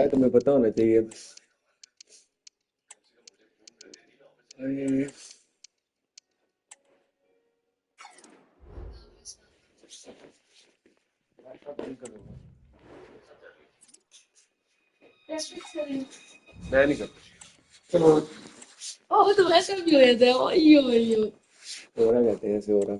है तुम्हें पता होना चाहिए। अरे मैं नहीं करता। Oh, तो वैसे भी हुए थे ओयो ओयो हो रहा कहते हैं ऐसे हो रहा।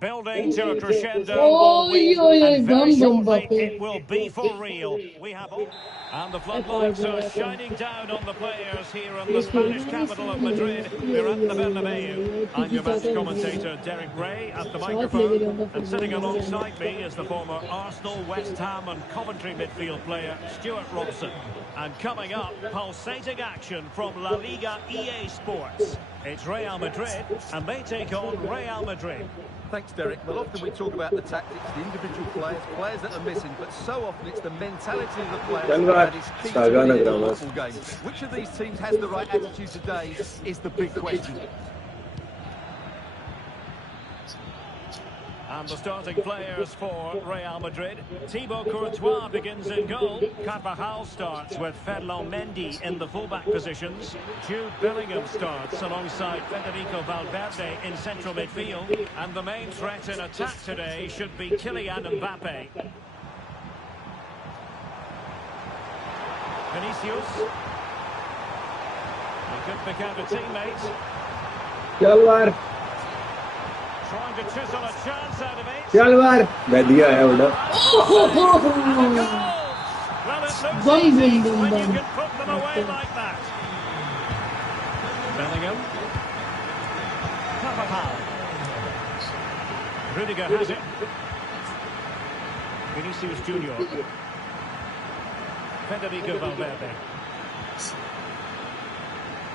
Building to a crescendo all week, and very shortly it will be for real. We have all, and the floodlights are shining down on the players here in the Spanish capital of Madrid. We're at the Bernabeu. I'm your match commentator, Derek Ray, at the microphone, and sitting alongside me is the former Arsenal, West Ham and Coventry midfield player, Stuart Robson. And coming up, pulsating action from La Liga EA Sports. It's Real Madrid, and they take on Real Madrid. Thanks, Derek. Well, often we talk about the tactics, the individual players that are missing, but so often it's the mentality of the players that is key to winning a football game. Which of these teams has the right attitude today is the big question. And the starting players for Real Madrid. Thibaut Courtois begins in goal. Carvajal starts with Ferland Mendy in the fullback positions. Jude Bellingham starts alongside Federico Valverde in central midfield. And the main threat in attack today should be Kylian Mbappe. Vinicius. He could become a teammate. चल Trying to chisel a chance out of it. चल बार मैं दिया है उड़ा। Well, it looks easy when you can put them away like that. Bellingham. Carvajal. Rudiger has it. Vinicius Junior. Federico Valverde.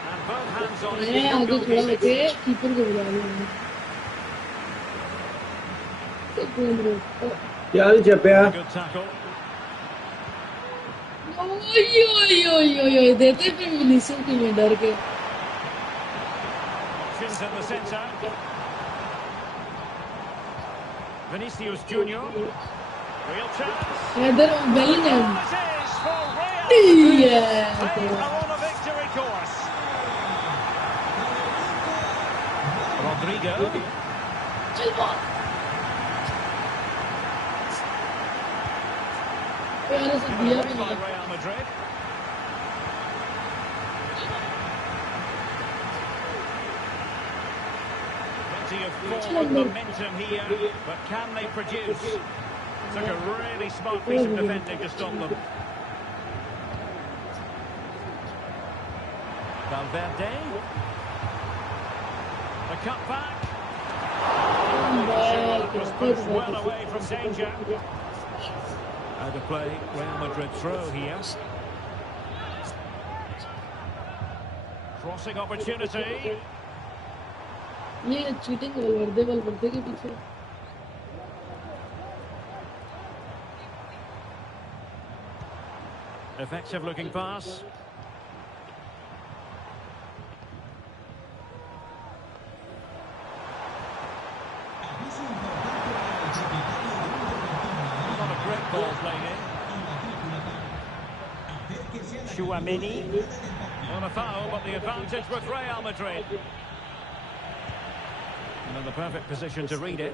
And both hands on it. आगे थोड़ा लेके keeper को बुला लिया चल चप्या। Good tackle. ओयो देते फिर विनीसियस के लिए डर के Options in the centre. Vinicius Junior. Real chance. इधर Bellingham It is for Real. Yeah. They are on a victory course. Rodrigo. By Real Madrid. Plenty of forward momentum here, but can they produce? Took a really smart piece of defending to stop them. Valverde. The cut back. Was pushed well away from danger. Out of play, Real Madrid throw here. Crossing opportunity. ये cheating वलवर्दे के पीछे Effective looking pass. Not a great ball played in. Chouameni. On a foul, but the advantage with Real Madrid. And in the perfect position to read it.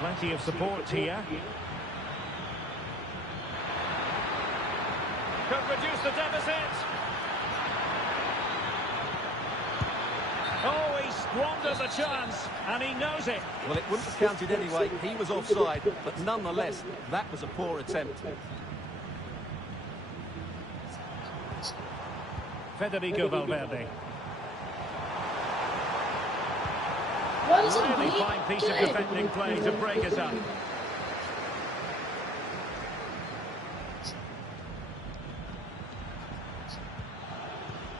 Plenty of support here. Could reduce the deficit. Oh, he squandered the chance, and he knows it. Well, it wouldn't have counted anyway. He was offside, but nonetheless, that was a poor attempt. Federico Valverde. Really fine piece of defending play to break us up.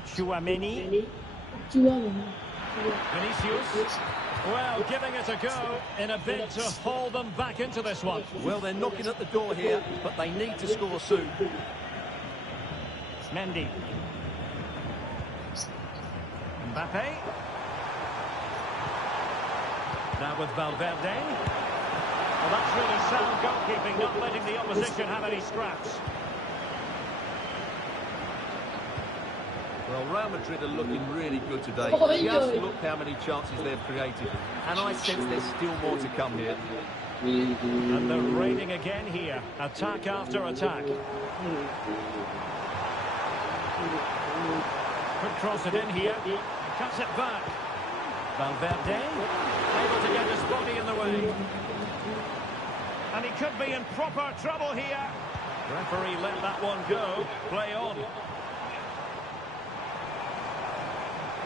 Chouameni. Vinicius. Well, giving it a go in a bid to haul them back into this one. Well, they're knocking at the door here, but they need to score soon. Mendy. Mbappe. Now with Valverde. Well, that's really sound goalkeeping, not letting the opposition have any scraps. Well, Real Madrid are looking really good today. Just look how many chances they've created. And I sense there's still more to come here. And they're raining again here. Attack after attack. Could cross it in here. Cuts it back. Valverde. Able to get his body in the way. And he could be in proper trouble here. Referee let that one go. Play on.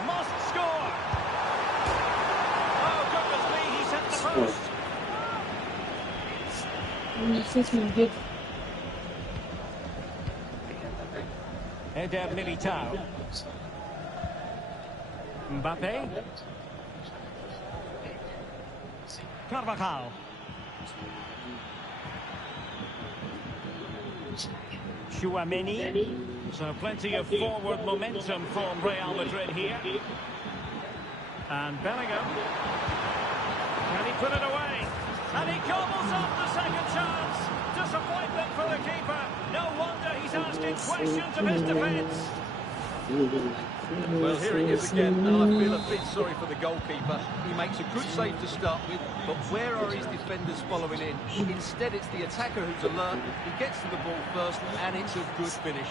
Must score. Oh, goodness me, he's hit the post. Eder Militao. Mbappe. Carvajal. Tchouaméni. So plenty of forward momentum from Real Madrid here. And Bellingham. Can he put it away? And he gobbles up the second chance. Disappointment for the keeper. No wonder he's asking questions of his defence. Well, here it is again, and I feel a bit sorry for the goalkeeper. He makes a good save to start with, but where are his defenders following in? Instead, it's the attacker who's alert. He gets to the ball first, and it's a good finish.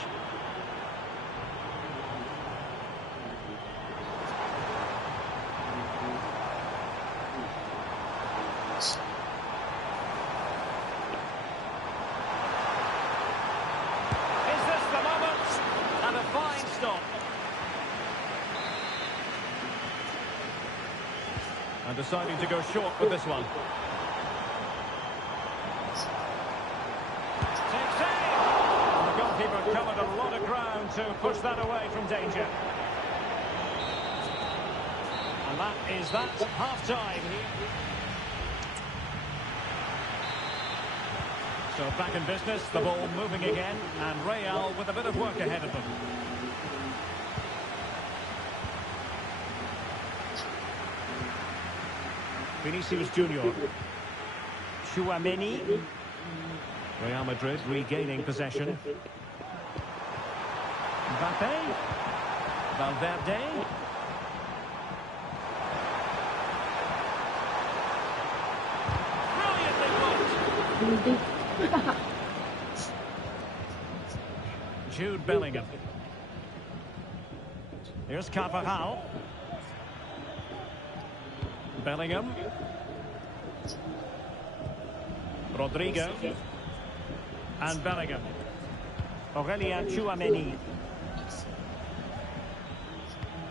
Is this the moment? And a fine stop. And deciding to go short with this one. Takes aim! The goalkeeper covered a lot of ground to push that away from danger. And that is that. Half-time here. So back in business, the ball moving again, and Real with a bit of work ahead of them. Vinicius Junior. Tchouaméni. Real Madrid regaining possession. Mbappe. Valverde. Brilliantly blocked. Jude Bellingham. Here's Carvajal. Bellingham. Rodrigo. And Bellingham. Aurelien Tchouaméni.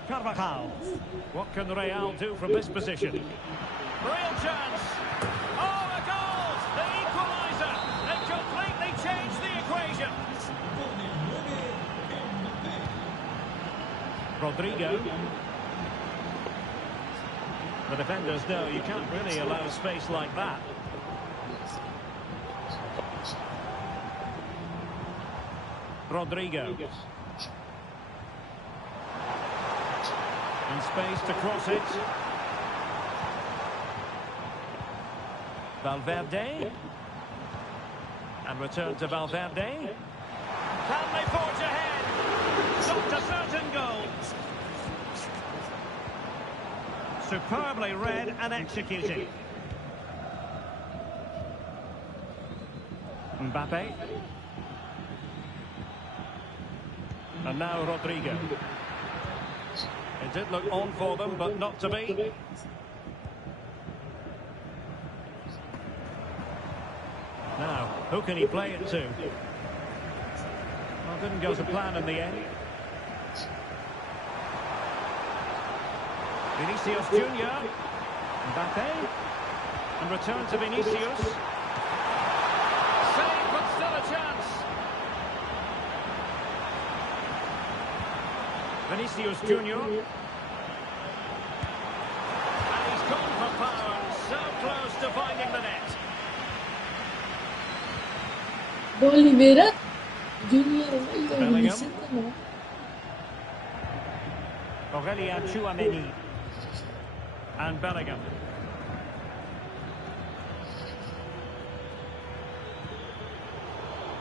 Carvajal. What can Real do from this position? Real chance. Oh, a goal! The equaliser. They completely changed the equation. Rodrigo. The defenders know you can't really allow space like that. Rodrigo. In space to cross it. Valverde. And return to Valverde. Can they forge ahead? Not a certain goal. Superbly read and executed. Mbappe. And now Rodrigo. It did look on for them, but not to be. Now, who can he play it to? Well, didn't go to plan in the end. Vinicius Junior. Mbappe. And return to Vinicius. Save, but still a chance. Vinicius Junior. And he's gone for power. So close to finding the net. Oliveira, Junior, Bellingham. Aurelien Tchouameni. And Bellingham.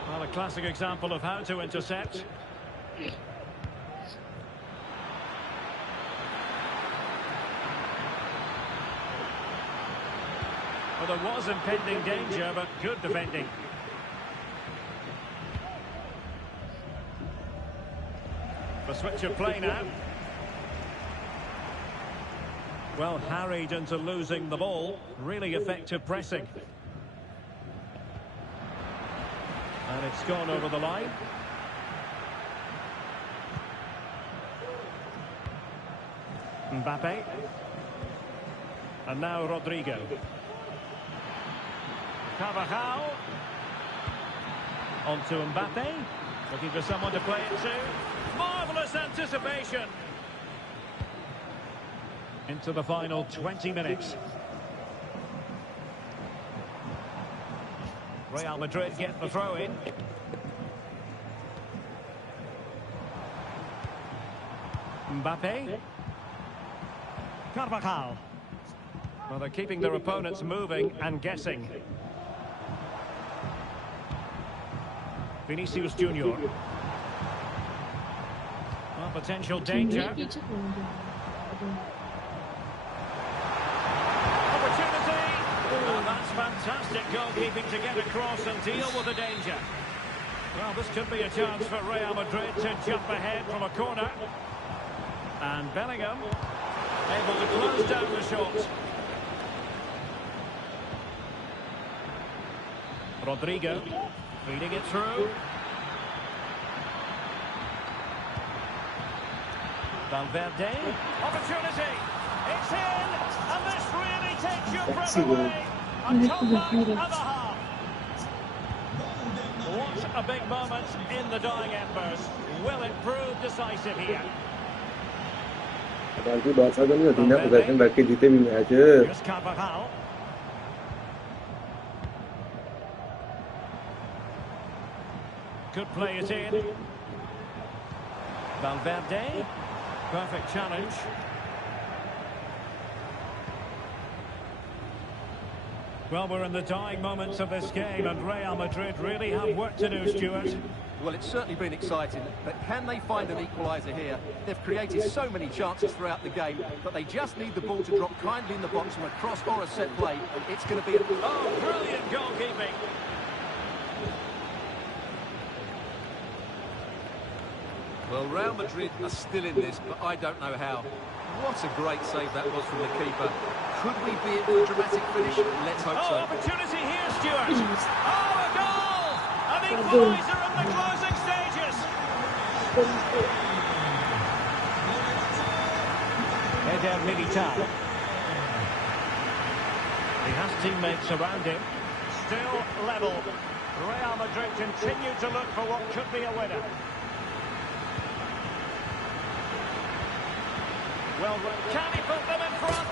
Well, a classic example of how to intercept. Well, there was impending danger, but good defending. The switch of play now. Well, harried into losing the ball. Really effective pressing. And it's gone over the line. Mbappe. And now Rodrigo. Carvajal. On to Mbappe. Looking for someone to play it to. Marvellous anticipation. Into the final 20 minutes. Real Madrid get the throw in. Mbappe. Carvajal. Well, they're keeping their opponents moving and guessing. Vinicius Junior. Well, potential danger. Opportunity. Well, that's fantastic goalkeeping to get across and deal with the danger. Well, this could be a chance for Real Madrid to jump ahead from a corner. And Bellingham able to close down the shot. Rodrigo feeding it through. Valverde. Opportunity. It's in. And this really takes your breath away. A comeback and a half. What a big moment in the dying embers. Will it prove decisive here? बाकी बहुत सारा नहीं होती ना position रख के जीते भी match Carvajal. Could play it in. Valverde. Perfect challenge. Well, we're in the dying moments of this game, and Real Madrid really have work to do, Stuart. Well, it's certainly been exciting, but can they find an equaliser here? They've created so many chances throughout the game, but they just need the ball to drop kindly in the box from a cross or a set play. It's going to be a... Oh, brilliant goalkeeping. Well, Real Madrid are still in this, but I don't know how. What a great save that was from the keeper. Could we be in for a dramatic finish? Let's hope so. Opportunity here, Stuart. Oh, a goal! An equaliser in the closing stages. Eder Militao. He has teammates around him. Still level. Real Madrid continue to look for what could be a winner. Well, can he put them in front?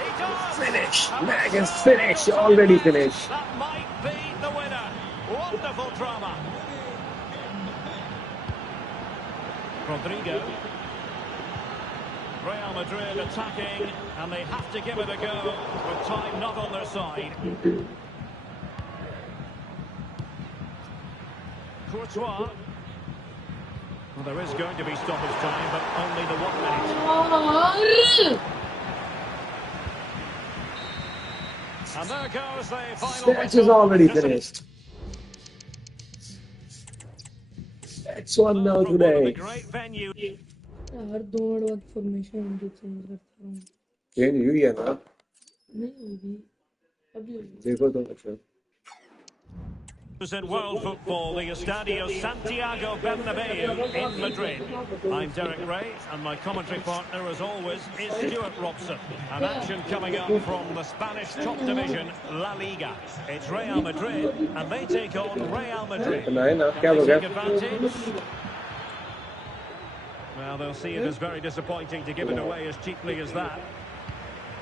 He does! Finish! Magnus, finish! Already finished. That might be the winner. Wonderful drama. Rodrigo. Real Madrid attacking, and they have to give it a go with time not on their side. Courtois. Well, there is going to be stoppage time, but only the 1 minute. And there goes the final. Match is already finished. That's 1-0 today. Great venue. Her 2 minute बाद formation change करता हूँ change हुई है ना नहीं होगी अभी देखो तो अच्छा In world football, the Estadio Santiago Bernabeu in Madrid. I'm Derek Ray, and my commentary partner, as always, is Stuart Robson. An action coming up from the Spanish top division, La Liga. It's Real Madrid, and they take on Real Madrid. Can they take advantage? Well, they'll see it as very disappointing to give it away as cheaply as that.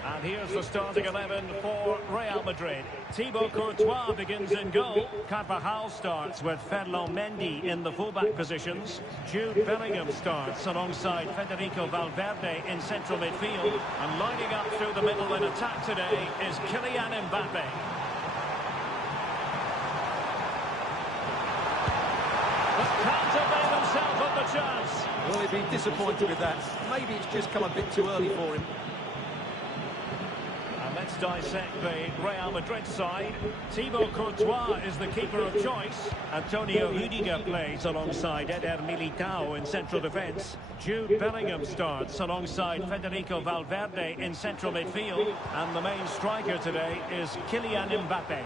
And here's the starting 11 for Real Madrid. Thibaut Courtois begins in goal. Carvajal starts with Ferland Mendy in the fullback positions. Jude Bellingham starts alongside Federico Valverde in central midfield. And lining up through the middle in attack today is Kylian Mbappe. But can't avail himself of the chance. Well, he'd be disappointed with that. Maybe it's just come a bit too early for him. Let's dissect the Real Madrid side. Thibaut Courtois is the keeper of choice. Antonio Rüdiger plays alongside Eder Militao in central defence. Jude Bellingham starts alongside Federico Valverde in central midfield. And the main striker today is Kylian Mbappe.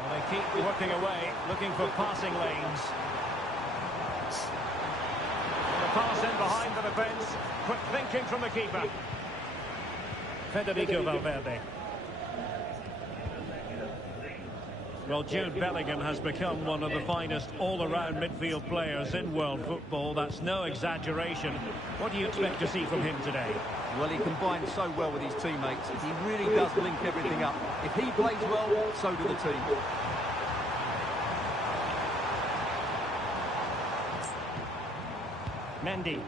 Well, they keep working away, looking for passing lanes. The pass in behind the defence. Quick thinking from the keeper. Federico Valverde. Well, Jude Bellingham has become one of the finest all-around midfield players in world football. That's no exaggeration. What do you expect to see from him today? Well, he combines so well with his teammates. He really does link everything up. If he plays well, so do the team. Mendy.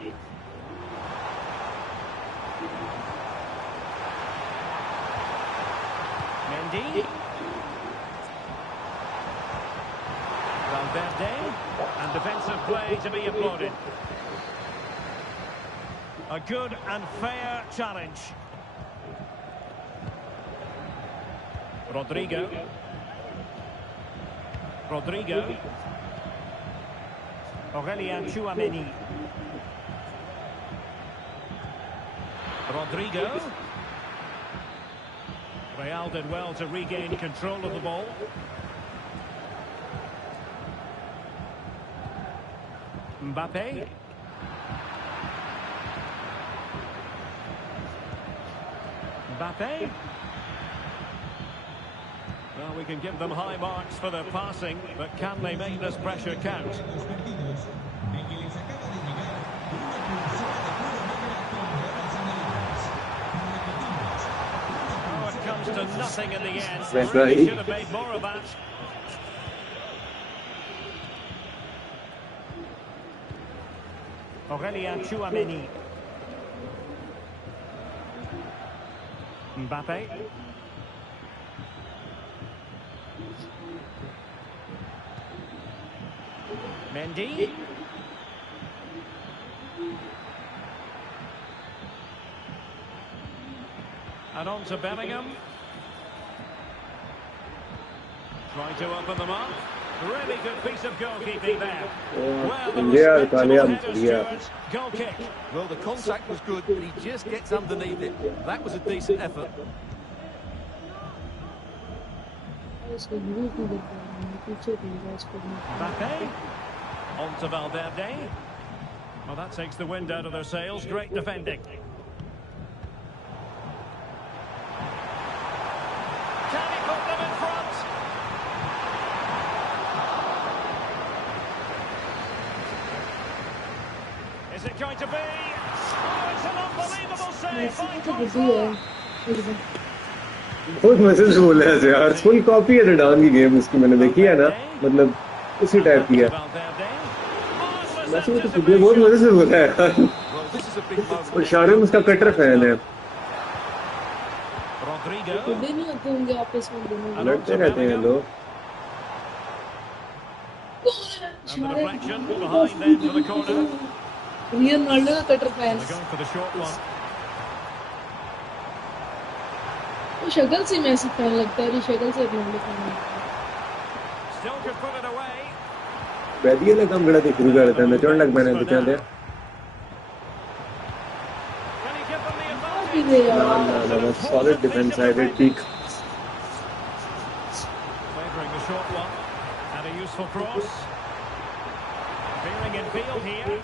Valverde, and defensive play to be applauded. A good and fair challenge. Rodrigo. Aurélien Tchouaméni. Rodrigo. Real did well to regain control of the ball. Mbappe. Well, we can give them high marks for their passing, but can they make this pressure count? Comes to nothing in the end. Really should have made more of that. Aurélien Tchouaméni. Mbappe. Mendy. And on to Bellingham. Trying to open them up. Really good piece of goalkeeping there. Well, goal kick. Well, the contact was good, but he just gets underneath it. That was a decent effort. Mbappe. On to Valverde. Well, that takes the wind out of their sails. Great defending. Can he put them in front? Is it going to be? Oh, it's an unbelievable save by Courtois. बहुत मजे से बोला है यार, full copy है down की game उसकी, मैंने देखी है ना, मतलब उसी टाइप की है। वैसे तो खुद बहुत मजे से बोला है यार, और शारिम उसका कट्टर फैन है। खुदे नहीं होते होंगे आपस में दोनों, लड़ते रहते हैं लोग। रियल रोनाल्डो का कट्टर फैन। वो शक्ल से मैसी फैन लगता है, शक्ल से रोनाल्डो फैन लगता है। वैदिया ने काम गड़ा शुरू कर देता है, मैं चढ़ लग मैंने बचा दिया। No, solid defense, I did peak. Favouring the short one, and a useful cross. Veering in field here.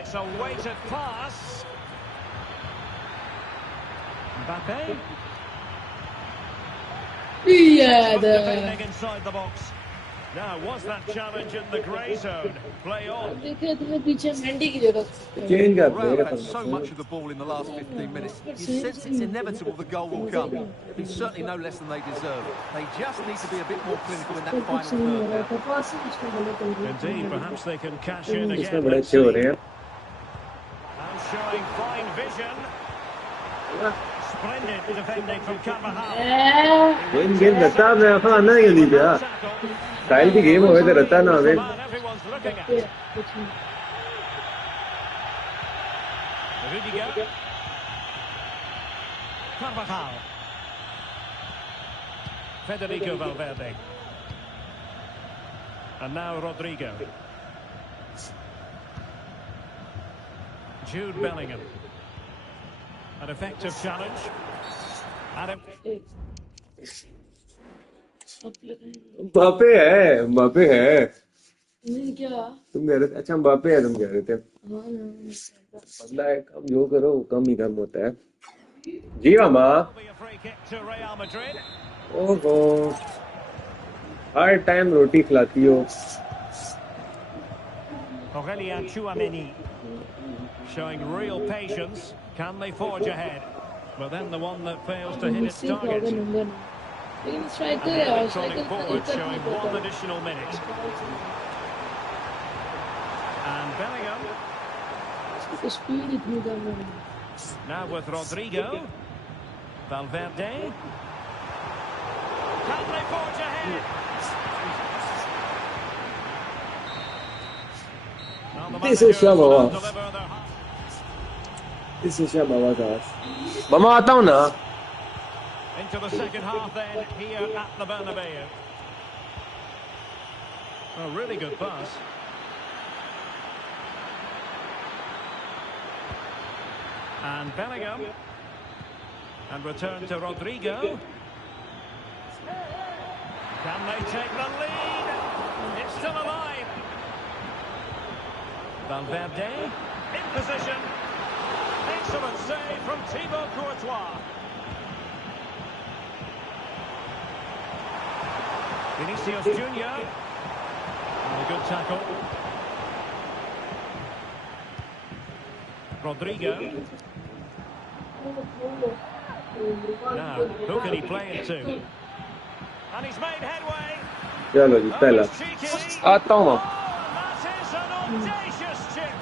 It's a weighted pass. Mbappe. Yeah, defending inside the box. Now, was that challenge in the grey zone? Play on. Change Well, करते Real हैं have had so much of the ball in the last 15 minutes. You sense it's inevitable the goal will come. It'll be certainly no less than they deserve. They just need to be a bit more clinical in that final third now. Indeed, perhaps they can cash in इसमें again. बड़े Let's अच्छे हो see. रहे हैं And showing fine vision. Splendid defending from Carvajal. इन game रत्ता में आना नहीं दी क्या स्टाइल की गेम होवे तो रत्ता ना होवे Man, everyone's looking at. Rudiger. Carvajal. Federico Valverde. And now Rodrigo. Jude Bellingham. An effective challenge. And मबापे है मबापे है क्या तुम कह रहे थे अच्छा मबापे है तुम कह रहे थे बदला है कम जो करो कम ही कम होता है जी मामा will be a free kick to Real Madrid. ओहो हर टाइम रोटी खिलाती हो Aurelien Chouameni showing real patience. Can they forge ahead? But then the one that fails to hit its target. लेकिन स्ट्राइकर And the है और electronic forward striker showing one additional minute. And Bellingham तो speed इतनी कम है now with Rodrigo. Valverde. Can they forge ahead? Now the This is managers will Shababa. deliver their इस विषय मामा का मामा आता हूँ ना into the second half then here at the Bernabeu. A really good pass. And Bellingham. And return to Rodrigo. Can they take the lead? It's still alive. Valverde in position. Excellent save from Thibaut Courtois. Vinicius Junior. And a good tackle. Rodrigo. Now, who can he play it to? And he's made headway. चलो जी Oh, पहला it's cheeky. आता हूँ Oh, that is an audacious chip.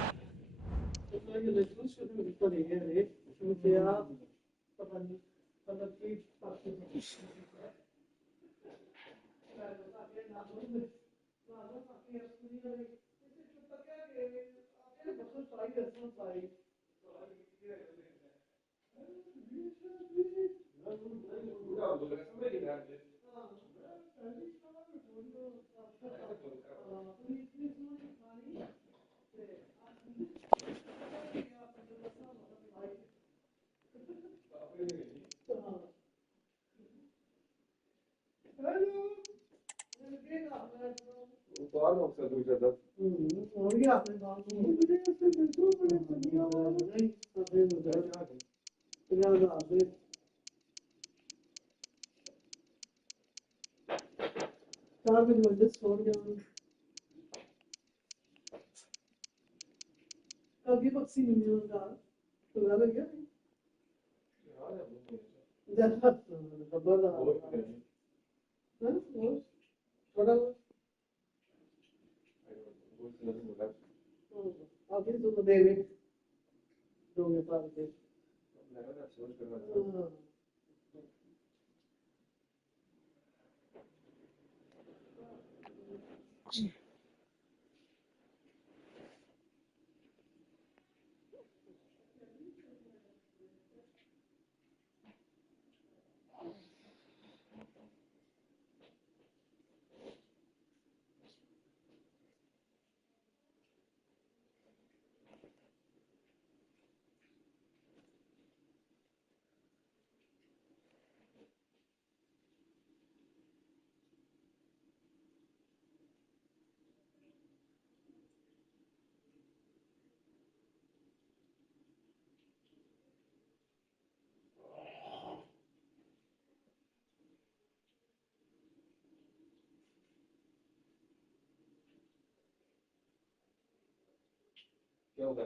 क्या होगा?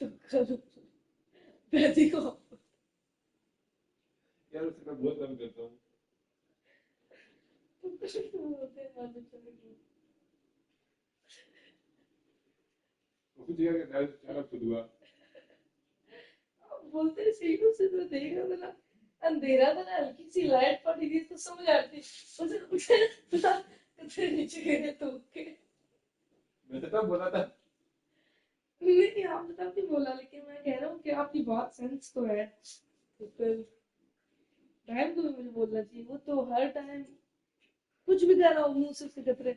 तो कल बैठी को यार उससे मैं बहुत कम करता हूँ। तो कुछ बोलते हैं मालूम चलेगा। कुछ यार के साथ चला खुद हुआ। बोलते सीढ़ियों से तो देख रहा था ना, अंधेरा था ना, हल्की सी लाइट पड़ी थी तो समझ आ रही थी। उसे उसे कितने नीचे गिरे तो के मैं तो तब बोला था। नहीं आपने तब भी बोला, लेकिन मैं कह रहा हूँ कि आपकी बात सेंस तो है। तो फिर टाइम को भी मुझे बोलना चाहिए। वो तो हर टाइम कुछ भी कह रहा हूँ मुंह से उसके कतरे।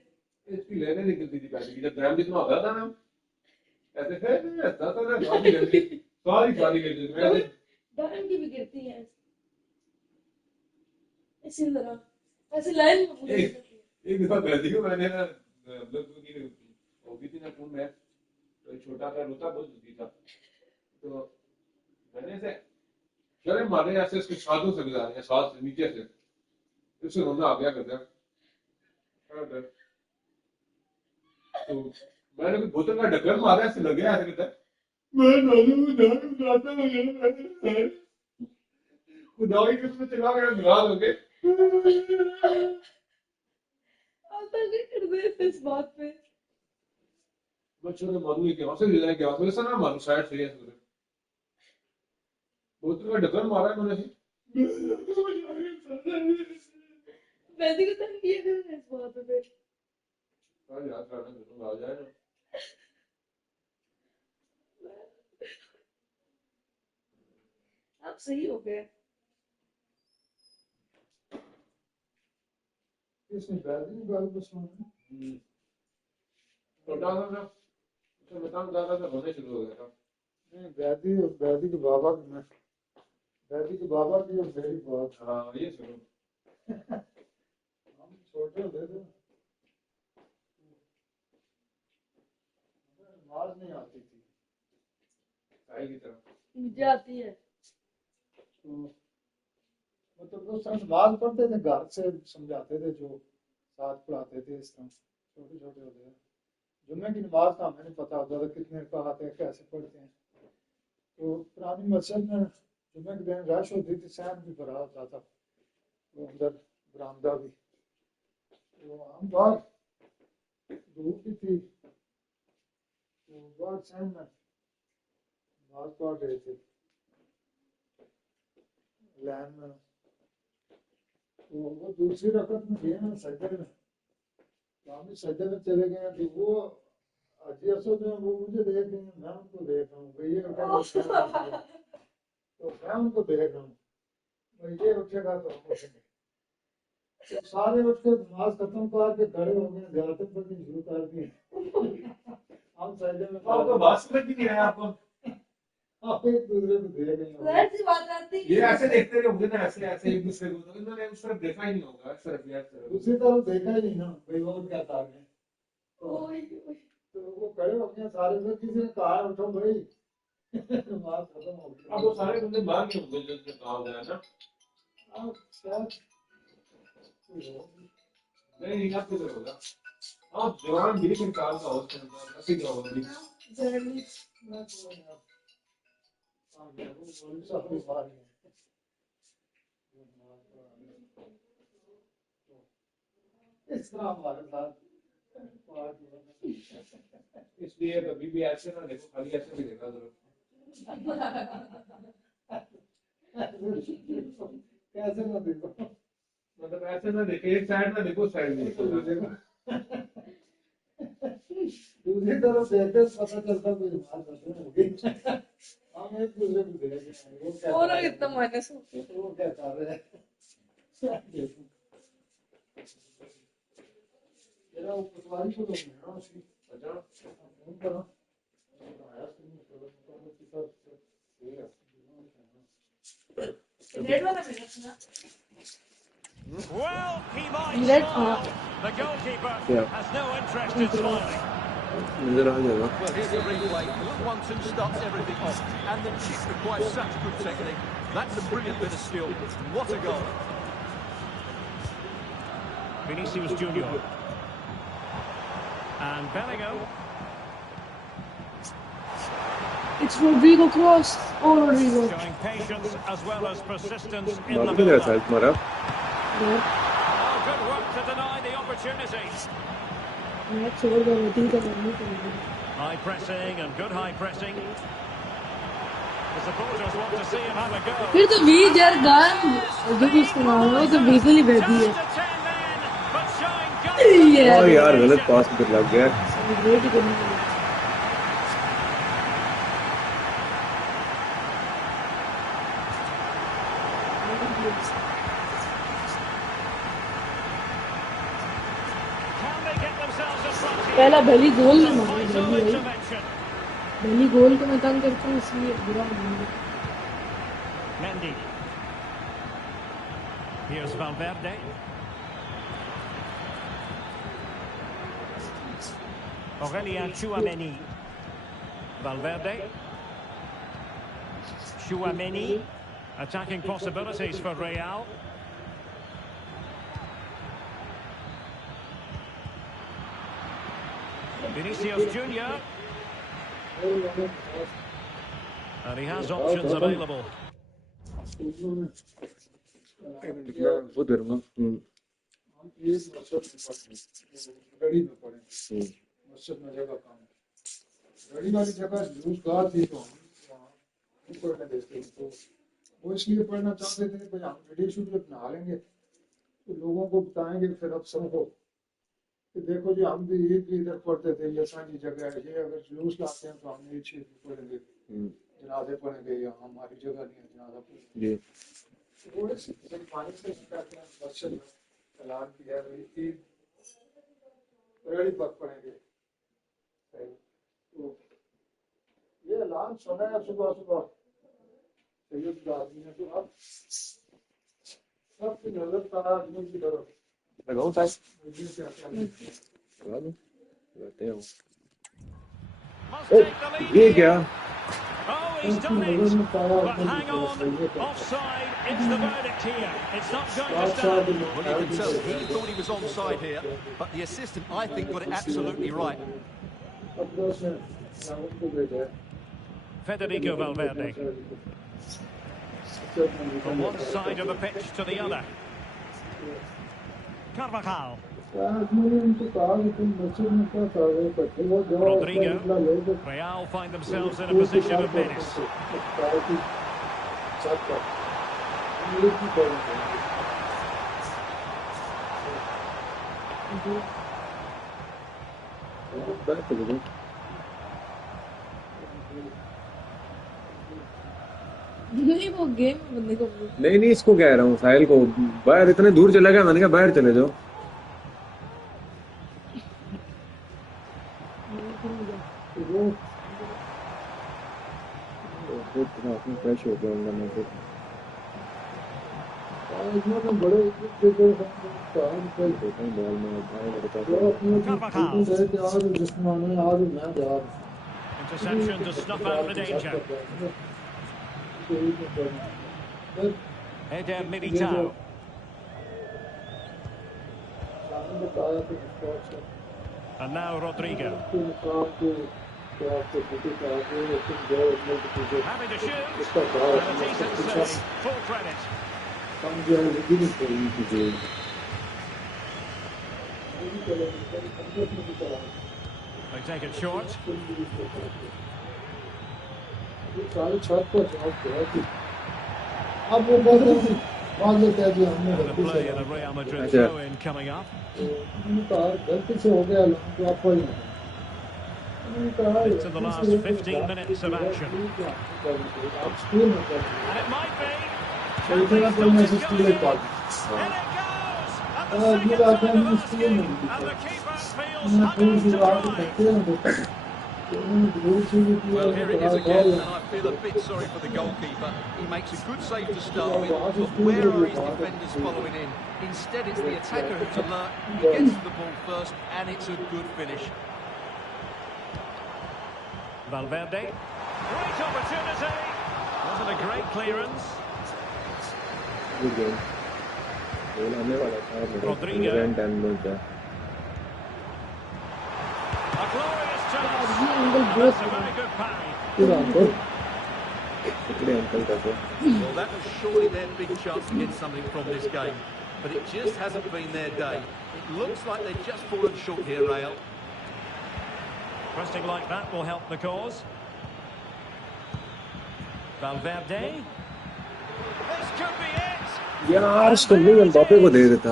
इसकी लेने निकलती थी पहले की, जब टाइम जितना होता था ना ऐसे थे ऐसा था ना सारी गलती सारी गलती मैं ऐसे टाइम की भी गिरती है इसी तरह, ऐसे लाइन में पूरी एक दफा बैठी को मैंने ना मतलब की होगी थी ना फोन में, तो छोटा सा रोता बहुत जल्दी था, तो मैंने ऐसे शर्म मारे ऐसे उसके छातों से गुजारे सांस नीचे से, उससे रोना आ गया करता है। तो मैंने कोई बोतल का ढक्कन मारा ऐसे लग गया ऐसे कहता है मैं नानू नानू नाता हूँ खुदा की कसम चला गया नाराज हो गए। आता नहीं कर दे इस बात पे। बच्चों ने मालूम है हौसले दिलाए क्या हौसले से ना मालूम शायद सही है सुने बोतल का ढक्कन मारा है मैंने वैसे को तंग किया कर इस बात पे। आज याद करना तुम आ जाए ना आप सही हो गए। इसमें बैठ नहीं बाल बस में छोटा सा ना उसे बताऊं दादा से होने शुरू हो गया था। नहीं बैदी बैदी के बाबा की मैं बैदी के बाबा की और मेरी बात। हाँ ये सुनो हम छोटे होते थे नमाज नहीं आती थी साई की तरफ मुझे आती है तो मतलब उस समय नमाज पढ़ते थे घर से समझाते थे जो साथ पढ़ाते थे इस तरह छोटे छोटे होते थे। जुम्मे की नमाज का हमें नहीं पता होता था कितने कहते हैं कैसे पढ़ते हैं। तो पुरानी मस्जिद में जुम्मे के दिन रश होती थी सहन भी भरा होता था तो अंदर बरामदा भी तो हम बाहर धूप भी थी तो बाहर सहन में नमाज पढ़ रहे थे लैन में तो वो दूसरी रकत में गए ना सजदे में तो हम भी सजदे में चले गए तो वो अजी असद में वो मुझे देख रहे हैं मैं उनको देख रहा हूँ भैया उठेगा तो मैं उनको देख रहा हूँ भैया उठेगा तो हम उठेंगे तो सारे उठ के नमाज खत्म करके खड़े हो गए ज़्यादा पढ़नी शुरू कर दी हम सजदे में आपको बात समझ नहीं आया आपको आप एक दूसरे को देख रहे हैं जाहिर सी बात आती ये ऐसे देखते रहे होंगे ना ऐसे ऐसे एक दूसरे को तो इन्होंने उस तरफ देखा ही नहीं होगा इस तरफ या इस तरफ दूसरी तरफ देखा ही नहीं ना भाई वो क्या तार है ओए ओए तो वो खड़े हो गए सारे फिर किसी ने कहा उठो भाई नमाज खत्म हो गई अब वो सारे बंदे बाहर के होंगे जो कहा होगा ना अब शायद नहीं आप किधर होगा आप जवान भी निकाल का होता है ऐसे क्या होगा जर्नी मैं तो यार हाँ वो सब बात है इस तरह हमारे साथ इसलिए कभी भी ऐसे ना देखो खाली ऐसे भी देखा करो कैसे ना देखो मतलब ऐसे ना देखे एक साइड ना देखो साइड में देखो दूसरी तरफ देखते पता चलता कोई बात खत्म हो गई हम एक दूसरे को देख रहे हैं वो क्या और कितना माइनस हो गया वो क्या कर रहे हैं तेरा वो पटवारी को तो मिलना उसकी अच्छा फोन करो आया रेड वाला मैंने सुना Well, he might Let smile. The goalkeeper has no interest in smiling. नजर आ जाएगा Well, here's the replay. A little 1-2 starts everything off. And the chip requires such good technique. That's a brilliant bit of skill. What a goal. Vinicius Junior. And Bellingham. It's Rodrigo cross. Oh, Rodrigo. Showing patience as well as persistence in the बाकी build मेरा up. Side मारा Oh, good work to deny the opportunity. Match छोड़ दो, batting का करनी पड़ेगी. High pressing and good high pressing. The supporters want to see him have a go. फिर तो वीज यार गान जो भी इसका नाम है वो तो बिल्कुल ही बैठी है. Just a 10 men, but showing good और यार गलत पास पे लग गया सेलिब्रेट करने के लिए. Can they get themselves in front here? पहला भली गोल में मारा Vital भली भाई. intervention. भली गोल को मैं तंग करता हूँ इसलिए बुरा मानूंगा. Mendy. Here's Valverde. Aurelien Tchouameni. Valverde. Tchouameni. Attacking possibilities for Real. Vinicius Junior. And he has options available. वो करूँगा हम एक गड़ी में पड़े मस्जिद में जगह काम गड़ी वाली जगह जूस गार थी तो हम पढ़ने देते तो वो इसलिए पढ़ना चाहते थे कि हम वीडियो शूट जब बना लेंगे तो लोगों को बताएंगे फिर अब सबको कि देखो जी हम भी ईद भी इधर पढ़ते थे ये सारी जगह है ये अगर जुलूस लाते हैं तो हम ये चीज पढ़ेंगे जनाजे पढ़ेंगे या हमारी जगह नहीं है जनाजा पढ़ेंगे वो जब पानी से कहते हैं मस्जिद में ऐलान किया है ईद बड़ी बात पढ़ेंगे तो ये ऐलान सुना है सुबह सुबह सैयद आदमी ने तो अब सबकी नजर तारा आदमी की तरफ लगाऊं साइड मुझे क्या क्या लगा दूं लगाते हैं Must take the lead ये here. क्या Oh, he's done it. But hang on, offside. It's the verdict here. It's not going to stand. Well, you can tell he thought he was onside here, but the assistant, I think, got it absolutely right. अब दोस्त ने नाम को भेजा है Federico Valverde. From one side of the pitch to the other. Carvajal. Rodrigo. Real find themselves in a position of menace. नहीं वो game बंदे को नहीं इसको कह रहा हूँ साहिल को बाहर इतने दूर चला गया मैंने कहा बाहर चले जाओ फ्रेश हो गया उनका मैं बड़े Interception to snuff out the danger. Eder Militao. And now Rodrigo. Happy to shoot. And a decent save. Full credit. They take it short. सारी छत पर जवाब दिया कि अब वो बहुत बात लेते हैं जी हमने And the गलती से play in a Real Madrid throw-in coming up. उन्होंने कहा गलती से हो गया लोगों को आप कोई नहीं उन्होंने कहा Into the last 15 minutes of action. आप स्कूल में कर And it might be. तो इतना कोई मैसेज स्कूल एक बात In it goes. And the ये second बात है time हम of स्कूल the में game. नहीं And the keeper feels उन्होंने पूरी unable सी to बात drive. करते हैं तो उन्होंने जरूर चीज की Well, here it is है again, and I feel a bit sorry for the goalkeeper. He makes a good save to start with, but where are his defenders following in? Instead, it's the attacker who's alert. He gets to the ball first, and it's a good finish. Valverde. Great opportunity. Wasn't a great clearance. Good game goal आने वाला था Rodrigo. Event and में था A glorious chance. ये angle That's a very good parry. पूरा Well, that was surely their big chance to get something from this game, but it just hasn't been their day. It looks like they've just fallen short here, Real. Pressing like that will help the cause. Valverde. This could be it. यार उसको नहीं Mbappe को दे देता।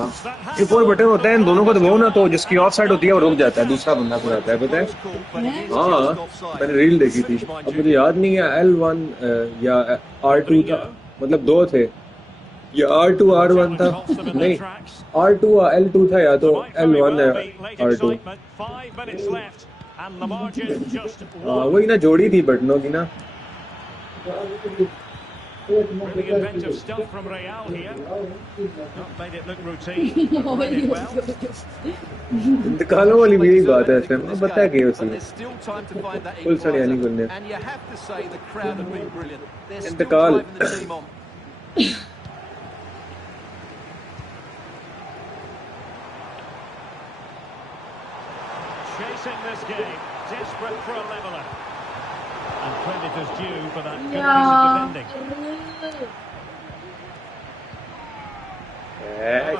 एक और button होता है इन दोनों को दबाओ ना तो जिसकी ऑफ साइड होती है वो रुक जाता है, दूसरा बंदा पूरा आता है, पता है? हाँ, मैंने रील देखी थी, अब मुझे याद नहीं है L1 या R2 था, मतलब दो थे, या R2 R1 था, नहीं R2 L2 था या तो L1 है R2। हाँ वही ना, जोड़ी थी बटनों की ना। Really inventive stuff from Real here. Not made it look routine. Read it well. इंतकालों वाली भी यही बात है इसमें, अब बता के उसी फुल सड़ियानी गुलने इंतकाल। Chasing this game, desperate for a leveller. And credit is due for that good piece of defending.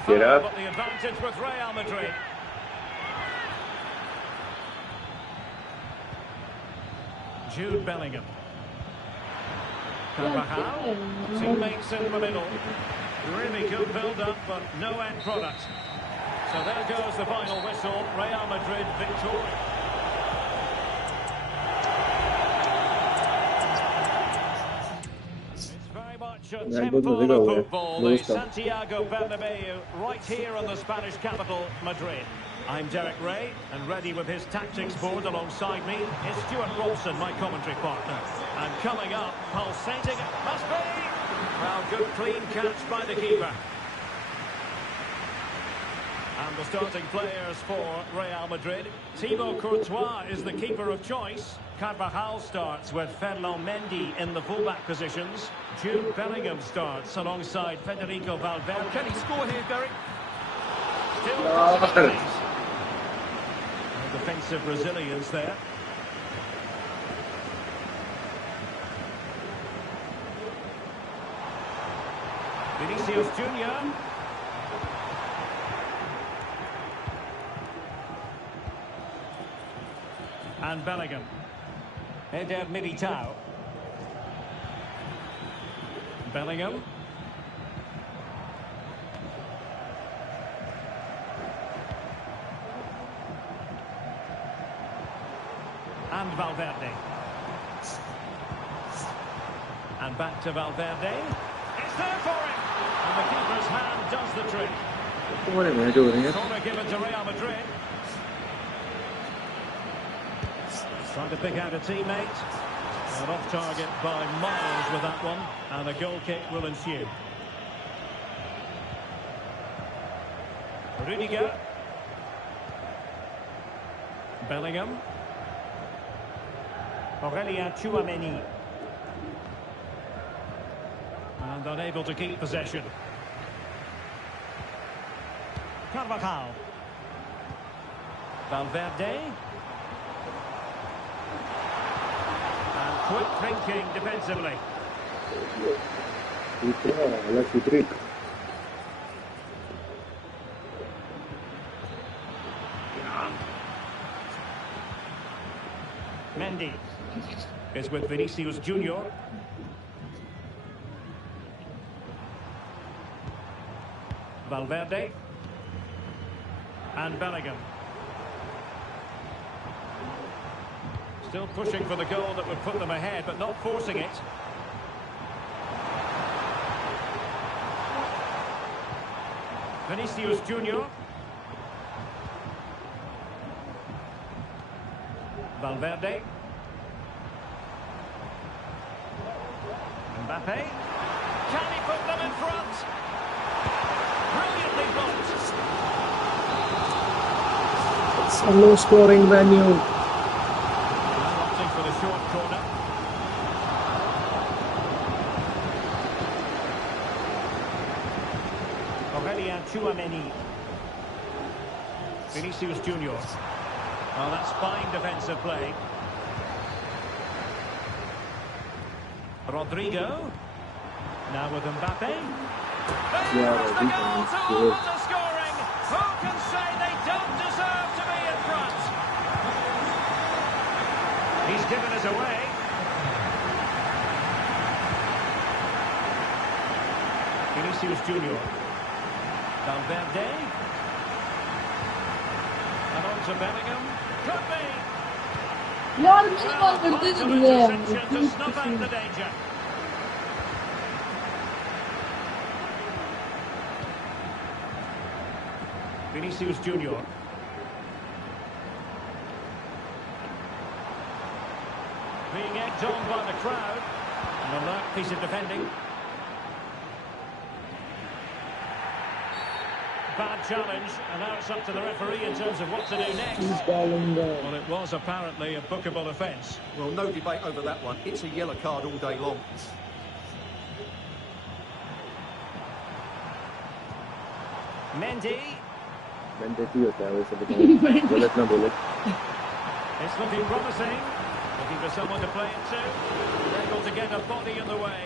Get up. But the advantage with Real Madrid. Jude Bellingham. Carvajal. Teammates in the middle. Really good build-up, but no end product. So there goes the final whistle. Real Madrid victorious. Temple of football, the Santiago Bernabeu, right here in the Spanish capital, Madrid. I'm Derek Ray, and ready with his tactics board alongside me is Stuart Robson, my commentary partner. And coming up, pulsating it must be. Well, good clean catch by the keeper. And the starting players for Real Madrid. Thibaut Courtois is the keeper of choice. Carvajal starts with Ferland Mendy in the fullback positions. Jude Bellingham starts alongside Federico Valverde. Can he score here, Derek? Still defensive resilience there. Vinicius Junior. And Bellingham. Eder Militao. Bellingham. And Valverde. And back to Valverde. It's there for him. And the keeper's hand does the trick. Corner given to Real Madrid. Trying to pick out a teammate. And off target by miles with that one. And a goal kick will ensue. Rudiger. Bellingham. Aurelien Tchouameni. And unable to keep possession. Carvajal. Valverde. And quick thinking defensively. Mendy is with Vinicius Junior. Valverde. And Bellingham. Still pushing for the goal that would put them ahead, but not forcing it. Vinicius Junior. Valverde. Mbappe. Can he put them in front? Brilliantly blocked. It's a low-scoring venue. Opting for the short corner. Aurelien Tchouameni. Vinicius Junior. Well, that's fine defensive play. Rodrigo. Now with Mbappe. There Yeah, is the goal to good. open the scoring. Who can say they don't deserve to be in front? He's given us away. Vinicius Junior. Valverde. And on to Bellingham. Could be. यार मैंने call करते Well, नहीं दिया interception to snuff out the danger. Vinicius Junior. Being egged on by the crowd. An alert piece of defending. Bad challenge, and now it's up to the referee in terms of what to do next. Well, it was apparently a bookable offence. Well, no debate over that one. It's a yellow card all day long. Mendy. मैंने ही होता है वैसे बताऊं गलत ना बोले It's looking promising. Looking for someone to play it to. Able to get a body in the way.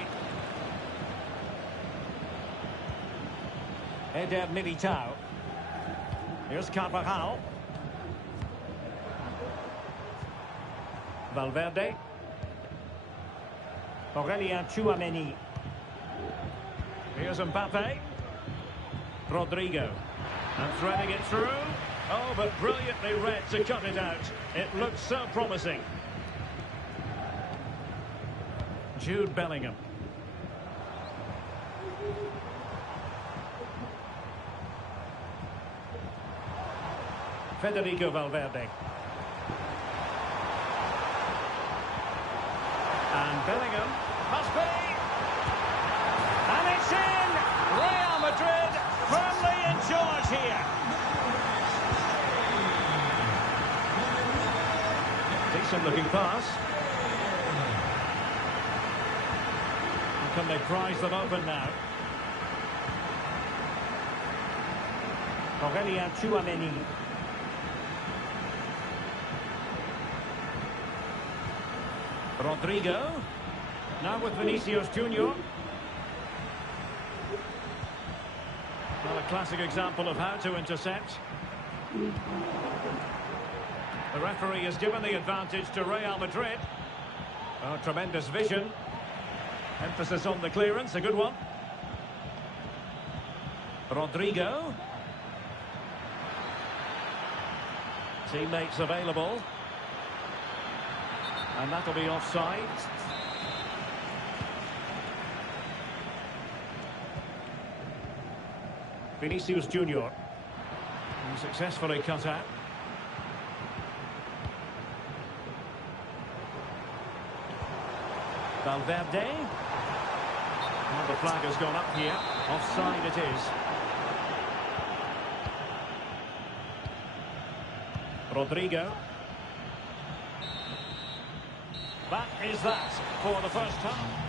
Eder Militao. Here's Carvajal. Valverde. Aurelien Tchouameni. Here's Mbappe. Rodrigo. And threading it through. Oh, but brilliantly read to cut it out. It looks so promising. Jude Bellingham. Federico Valverde. And Bellingham must be. And it's in! Real Madrid firmly in charge here. Decent looking pass. And can they prize them open now? Aurelien Tchouameni. Rodrigo. Now with Vinicius Junior. Well, a classic example of how to intercept. The referee has given the advantage to Real Madrid. Oh, tremendous vision. Emphasis on the clearance, a good one. Rodrigo. Teammates available. And that'll be offside. Vinicius Junior. And successfully cut out. Valverde. Well, the flag has gone up here. Offside it is. Rodrigo. That is that for the first half.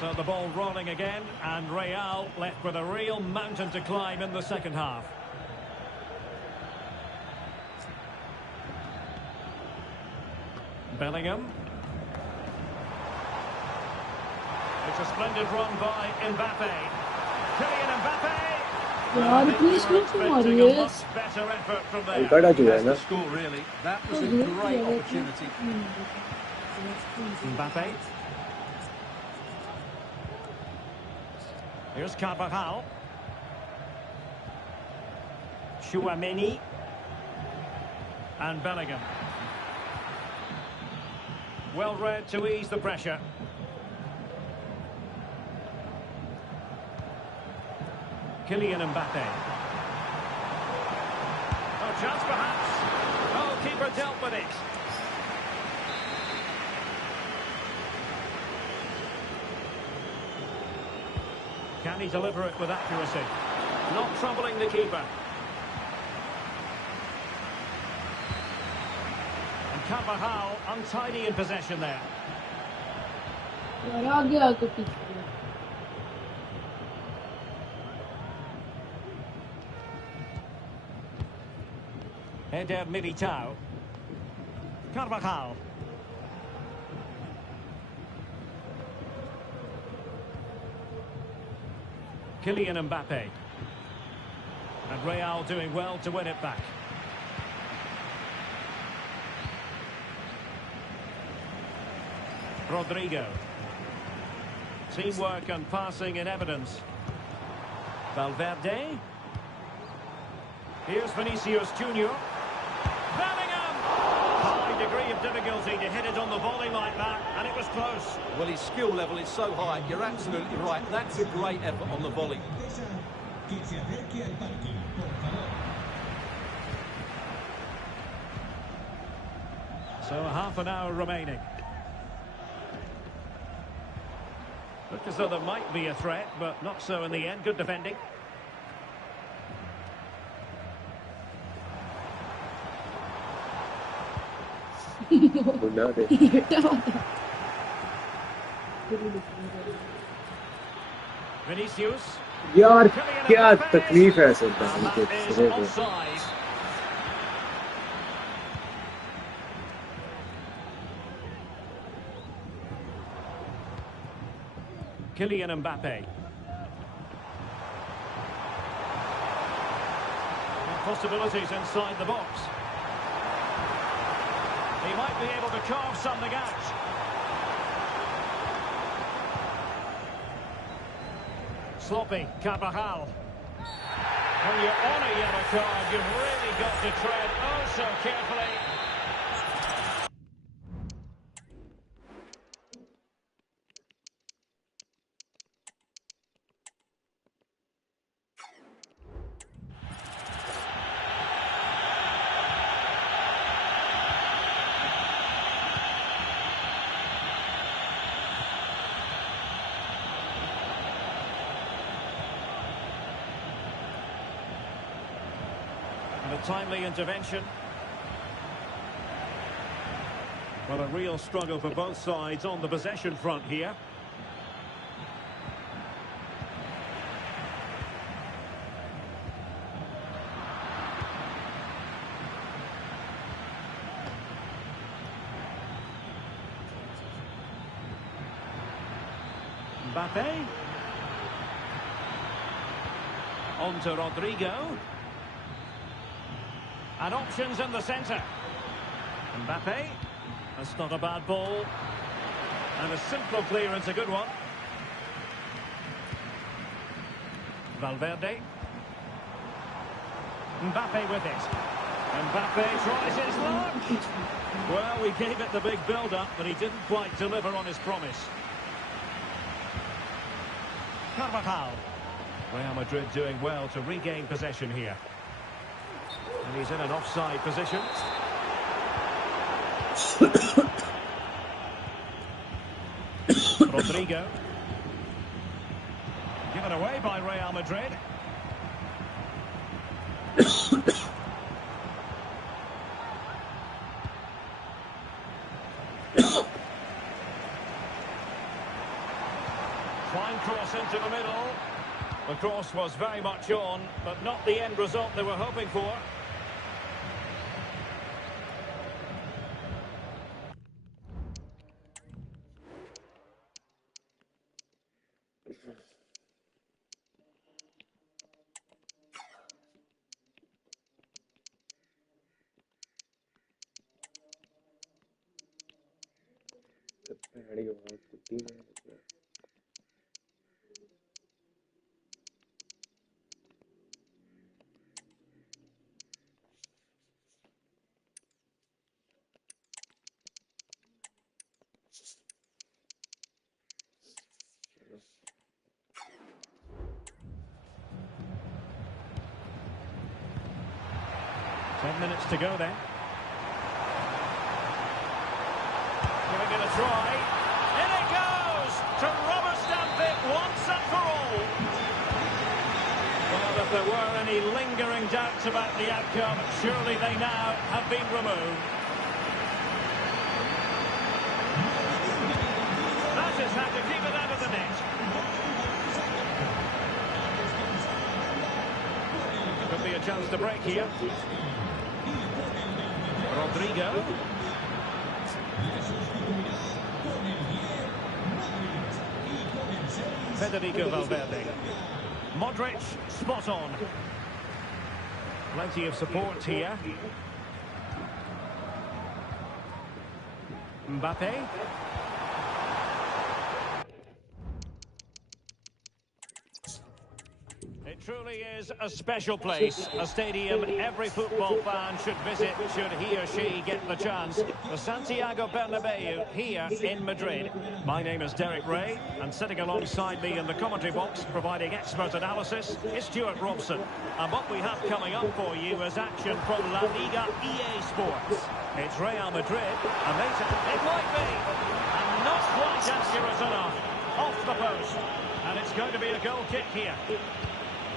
So the ball rolling again, and Real left with a real mountain to climb in the second half. Bellingham. It's a splendid run by Mbappe. Kylian Mbappe. यार इतनी slow क्यों मारी है Better effort from there. अलकाड़ा जो है ना That's the score, really. That was a great opportunity. Mbappe. Here's Carvajal. Tchouameni. And Bellingham. Well read to ease the pressure. Kylian Mbappe. Oh, chance perhaps. Oh, keeper dealt with it. Can he deliver it with accuracy? Not troubling the keeper. And Carvajal untidy in possession there. यार आ गया तो पीछे Eder Militao. Carvajal. Kylian Mbappe. And Real doing well to win it back. Rodrigo. Teamwork and passing in evidence. Valverde. Here's Vinicius Junior. Bellingham! High degree of difficulty to hit it on the volley like that, and it was close. Well, his skill level is so high, you're absolutely right. That's a great effort on the volley. So a half an hour remaining. Looked as though there might be a threat, but not so in the end. Good defending. Vinicius. यार क्या तकलीफ है ऐसे बहन के सिरे पे Kylian Mbappe. Possibilities inside the box. He might be able to carve something out. Sloppy, Carvajal. When you're on a yellow card, you've really got to tread oh so carefully. And a timely intervention. Well, a real struggle for both sides on the possession front here. Mbappe. On to Rodrigo. And options in the centre. Mbappe. That's not a bad ball. And a simple clearance, a good one. Valverde. Mbappe with it. Mbappe tries his luck. Well, we gave it the big build-up, but he didn't quite deliver on his promise. Carvajal. Real Madrid doing well to regain possession here. And he's in an offside position. Rodrigo. Given away by Real Madrid. Fine cross into the middle. The cross was very much on, but not the end result they were hoping for. Ten minutes to go then. Giving it a try. In it goes! To rubber stamp it once and for all. Well, if there were any lingering doubts about the outcome, surely they now have been removed. That's had to keep it out of the net. Could be a chance to break here. Rodrigo. Federico Valverde. Modric, spot on. Plenty of support here. Mbappe. It truly is a special place, a stadium every football fan should visit should he or she get the chance. The Santiago Bernabeu here in Madrid. My name is Derek Ray, and sitting alongside me in the commentary box providing expert analysis is Stuart Robson. And what we have coming up for you is action from La Liga EA Sports. It's Real Madrid, and it might be, and not quite accurate enough. Off the post, and it's going to be a goal kick here.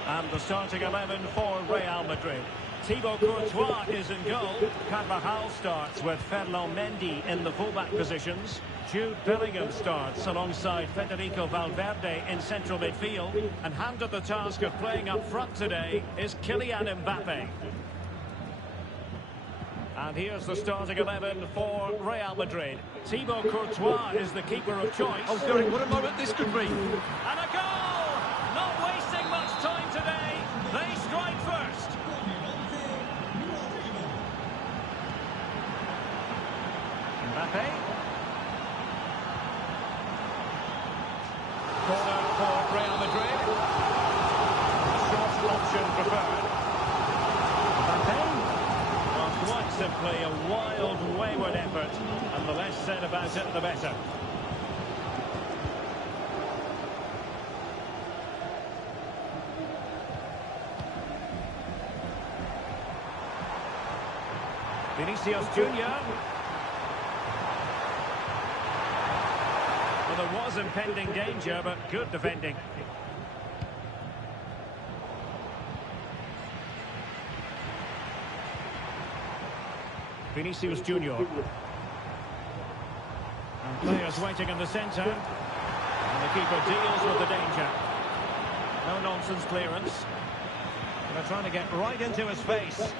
And the starting 11 for Real Madrid. Thibaut Courtois is in goal. Carvajal starts with Ferland Mendy in the fullback positions. Jude Bellingham starts alongside Federico Valverde in central midfield. And handed the task of playing up front today is Kylian Mbappe. And here's the starting 11 for Real Madrid. Thibaut Courtois is the keeper of choice. Oh, Derek, what a moment this could be. And a goal! Not wasting much time today. They strike first. Mbappe. Corner for Real Madrid. Short option preferred. Mbappe. Well, quite simply a wild, wayward effort. And the less said about it, the better. Vinicius Junior. Well, there was impending danger, but good defending. Vinicius Junior. And players waiting in the centre. And the keeper deals with the danger. No nonsense clearance. They're trying to get right into his face.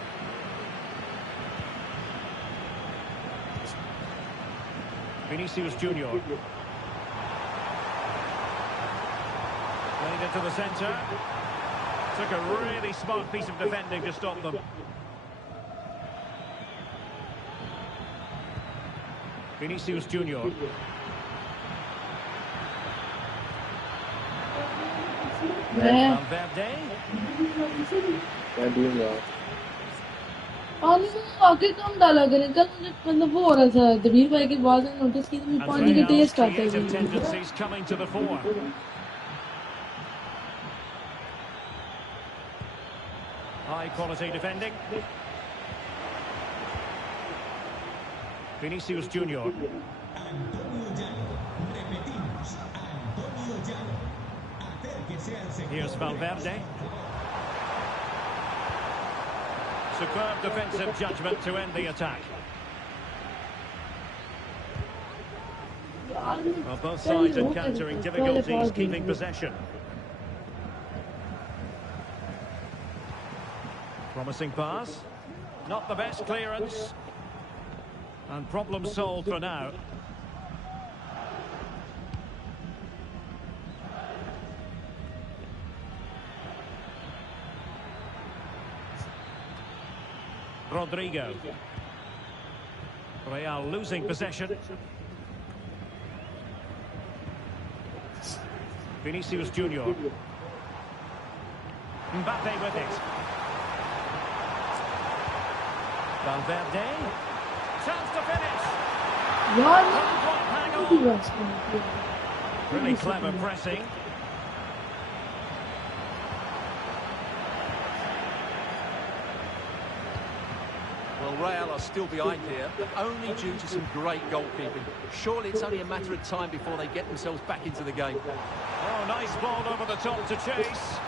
Vinicius Junior. Played into the centre. Took a really smart piece of defending to stop them. Vinicius Junior. Valverde. पानी को आगे कम डाला करें कल मुझे मतलब वो हो रहा था दबीर भाई के बाद मैंने नोटिस की तो पानी का टेस्ट आता है tendencies coming to the fore. High quality defending. Vinicius Junior. Here's Valverde. Superb defensive judgment to end the attack. Well, both sides encountering difficulties keeping possession. Promising pass. Not the best clearance. And problem solved for now. Rodrigo. Real losing possession. Vinicius Junior. Mbappe with it. Valverde. Chance to finish. Hang on. Really clever pressing. Well, Real are still behind here, but only due to some great goalkeeping. Surely it's only a matter of time before they get themselves back into the game. Oh, nice ball over the top to chase.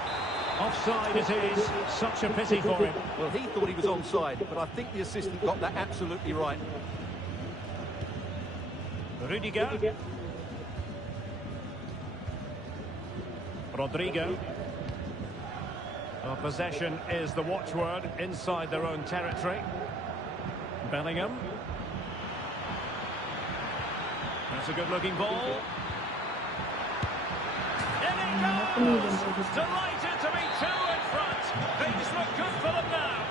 Offside it is. Such a pity for him. Well, he thought he was onside, but I think the assistant got that absolutely right. Rudiger. Rodrigo. Well, possession is the watchword inside their own territory. Bellingham. That's a good-looking ball. In it goes! Delighted had to be two in front. Things look good for them now.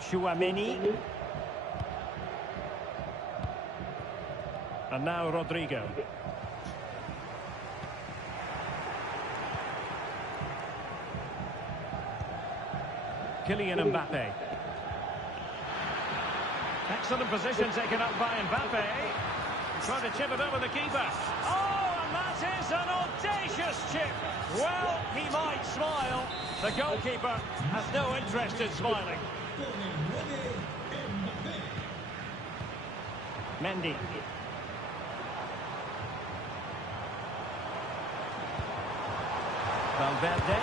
Chouameni. And now Rodrigo. Kylian Mbappe. Excellent position taken up by Mbappe. Trying to chip it over the keeper. Oh, and that is an audacious chip. Well, he might smile. The goalkeeper has no interest in smiling. Mendy. Valverde.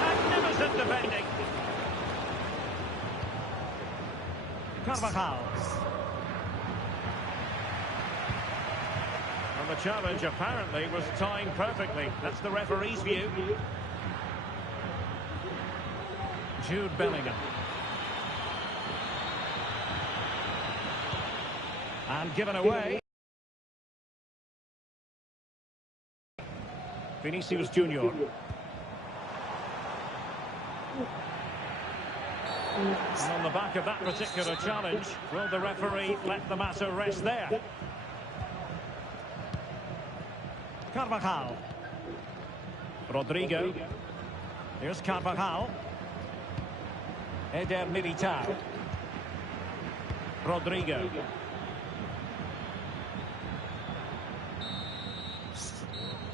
Magnificent defending. Carvajal. And the challenge apparently was timed perfectly. That's the referee's view. Jude Bellingham. And given away. Vinicius Junior. And on the back of that particular challenge, will the referee let the matter rest there? Carvajal. Rodrigo. Here's Carvajal. Eder Militao. Rodrigo.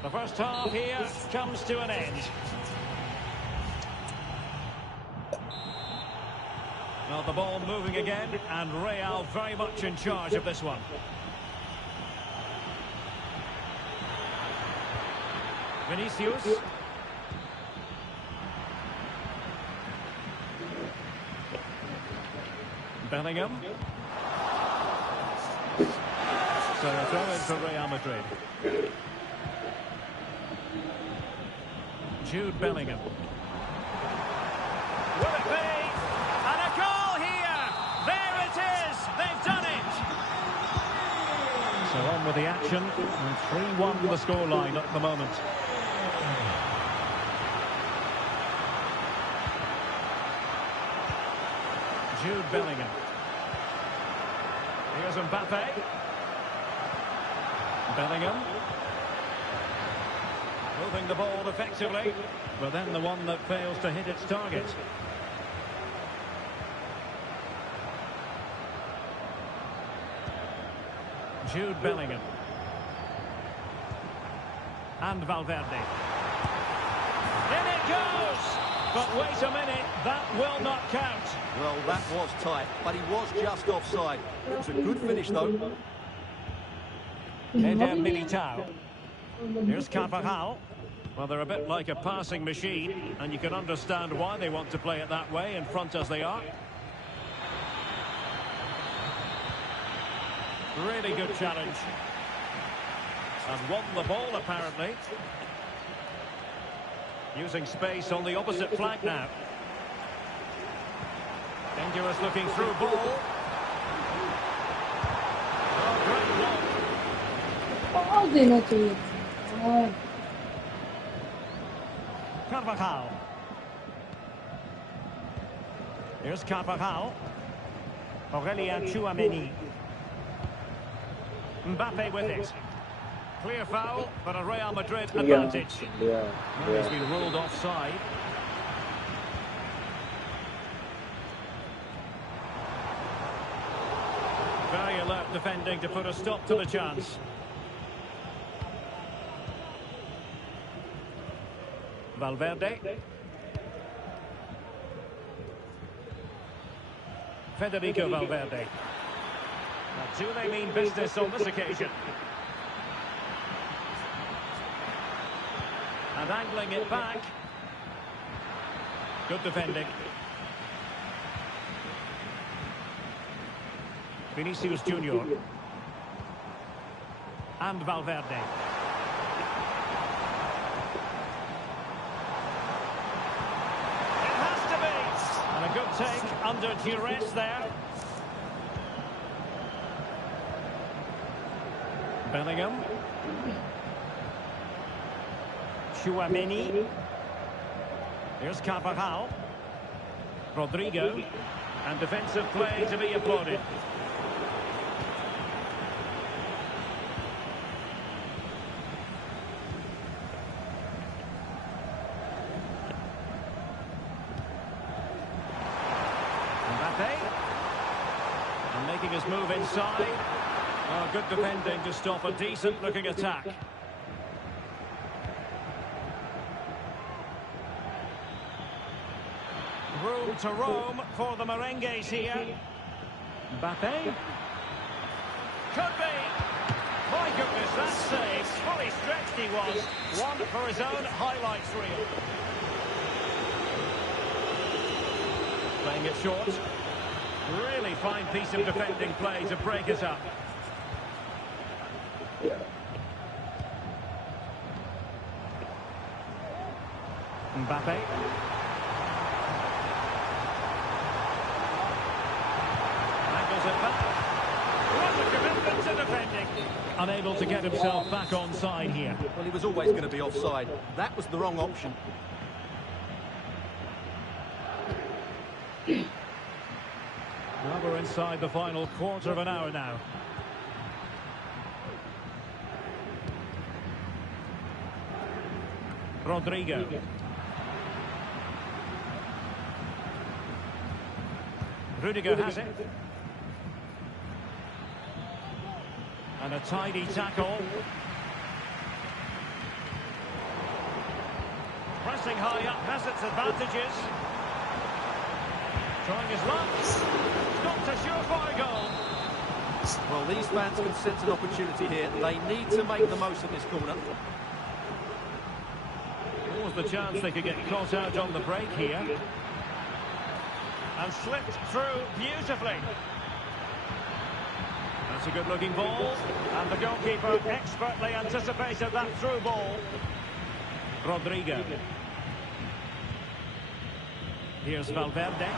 The first half here comes to an end. Now the ball moving again, and Real very much in charge of this one. Vinicius. Bellingham. So a throw in for Real Madrid. Jude Bellingham. Will it be? And a goal here! There it is! They've done it! So on with the action. And 3-1 the scoreline at the moment. Jude Bellingham. Here's Mbappe. Bellingham. Moving the ball effectively, but then the one that fails to hit its target. Jude Bellingham. And Valverde. In it goes! But wait a minute, that will not count. Well, that was tight, but he was just offside. It was a good finish, though. Eder Militao. Here's Carvajal. Well, they're a bit like a passing machine, and you can understand why they want to play it that way, in front as they are. Really good challenge. And won the ball, apparently. Using space on the opposite flank now. Dangerous looking through ball. Oh, great block. और देना चाहिए और Carvajal. Here's Carvajal. Aurelien Chouameni. Mbappe with it. Clear foul, but a Real Madrid advantage. He's been ruled offside. Very alert defending to put a stop to the chance. Valverde. Federico Valverde. Now, do they mean business on this occasion? And angling it back. Good defending. Vinicius Junior. And Valverde. And a good take under duress there. Bellingham. Chouameni. Here's Carvajal. Rodrigo. And defensive play to be applauded. Mbappe. And making his move inside. Oh, good defending to stop a decent-looking attack. Room to roam for the merengues here. Mbappe. Could be. My goodness, that save. Fully stretched he was. One for his own highlights reel. Playing it short. Really fine piece of defending play to break it up. Mbappe. Angles it back. What a commitment to defending. Unable to get himself back on side here. Well, he was always going to be offside. That was the wrong option. Well, we're inside the final quarter of an hour now. Rodrigo. Rudiger has it. And a tidy tackle. Pressing high up has its advantages. Trying his luck. Stopped a surefire goal. Well, these fans can sense an opportunity here. They need to make the most of this corner. What was the chance they could get caught out on the break here? And slipped through beautifully. That's a good-looking ball. And the goalkeeper expertly anticipated that through ball. Rodrigo. Here's Valverde.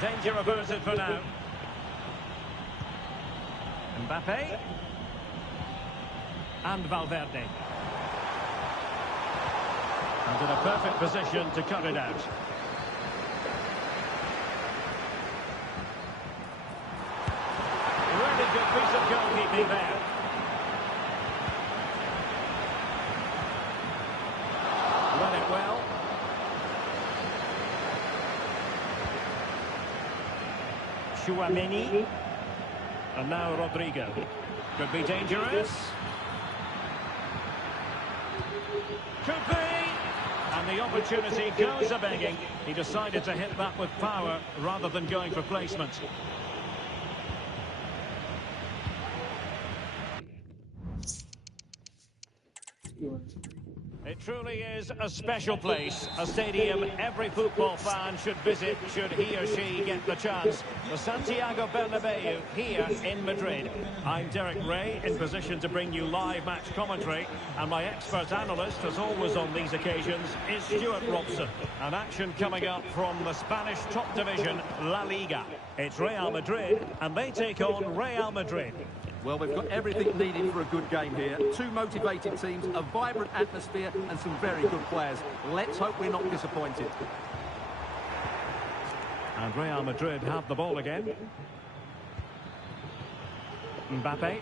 Danger averted for now. Mbappe. And Valverde. And in a perfect position to cut it out. Really good piece of goalkeeping there. Run it well. Chouameni. And now Rodrigo. Could be dangerous. Could be. And the opportunity goes a-begging. He decided to hit that with power rather than going for placement. It truly is a special place, a stadium every football fan should visit should he or she get the chance. The Santiago Bernabeu here in Madrid. I'm Derek Ray, in position to bring you live match commentary, and my expert analyst, as always on these occasions, is Stuart Robson. An action coming up from the Spanish top division, La Liga. It's Real Madrid, and they take on Real Madrid. Well, we've got everything needed for a good game here. Two motivated teams, a vibrant atmosphere and some very good players. Let's hope we're not disappointed. And Real Madrid have the ball again. Mbappe.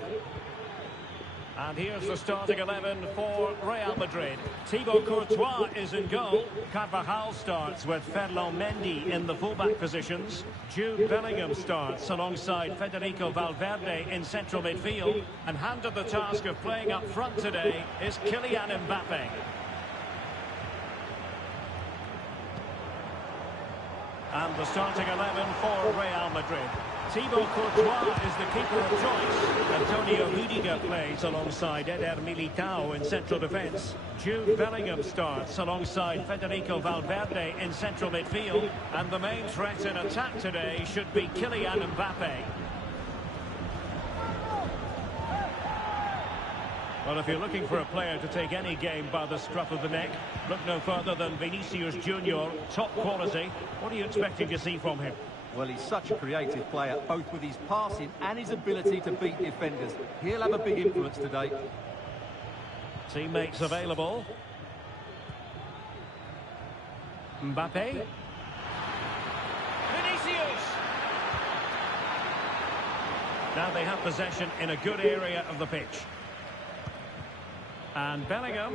And here's the starting 11 for Real Madrid. Thibaut Courtois is in goal. Carvajal starts with Ferland Mendy in the fullback positions. Jude Bellingham starts alongside Federico Valverde in central midfield. And handed the task of playing up front today is Kylian Mbappe. And the starting 11 for Real Madrid. Thibaut Courtois is the keeper of choice. Antonio Rudiger plays alongside Eder Militao in central defence. Jude Bellingham starts alongside Federico Valverde in central midfield. And the main threat in attack today should be Kylian Mbappe. Well, if you're looking for a player to take any game by the scruff of the neck, look no further than Vinicius Junior. Top quality. What are you expecting to see from him? Well, he's such a creative player, both with his passing and his ability to beat defenders. He'll have a big influence today. Teammates available. Mbappe. Vinicius! Now they have possession in a good area of the pitch. And Bellingham.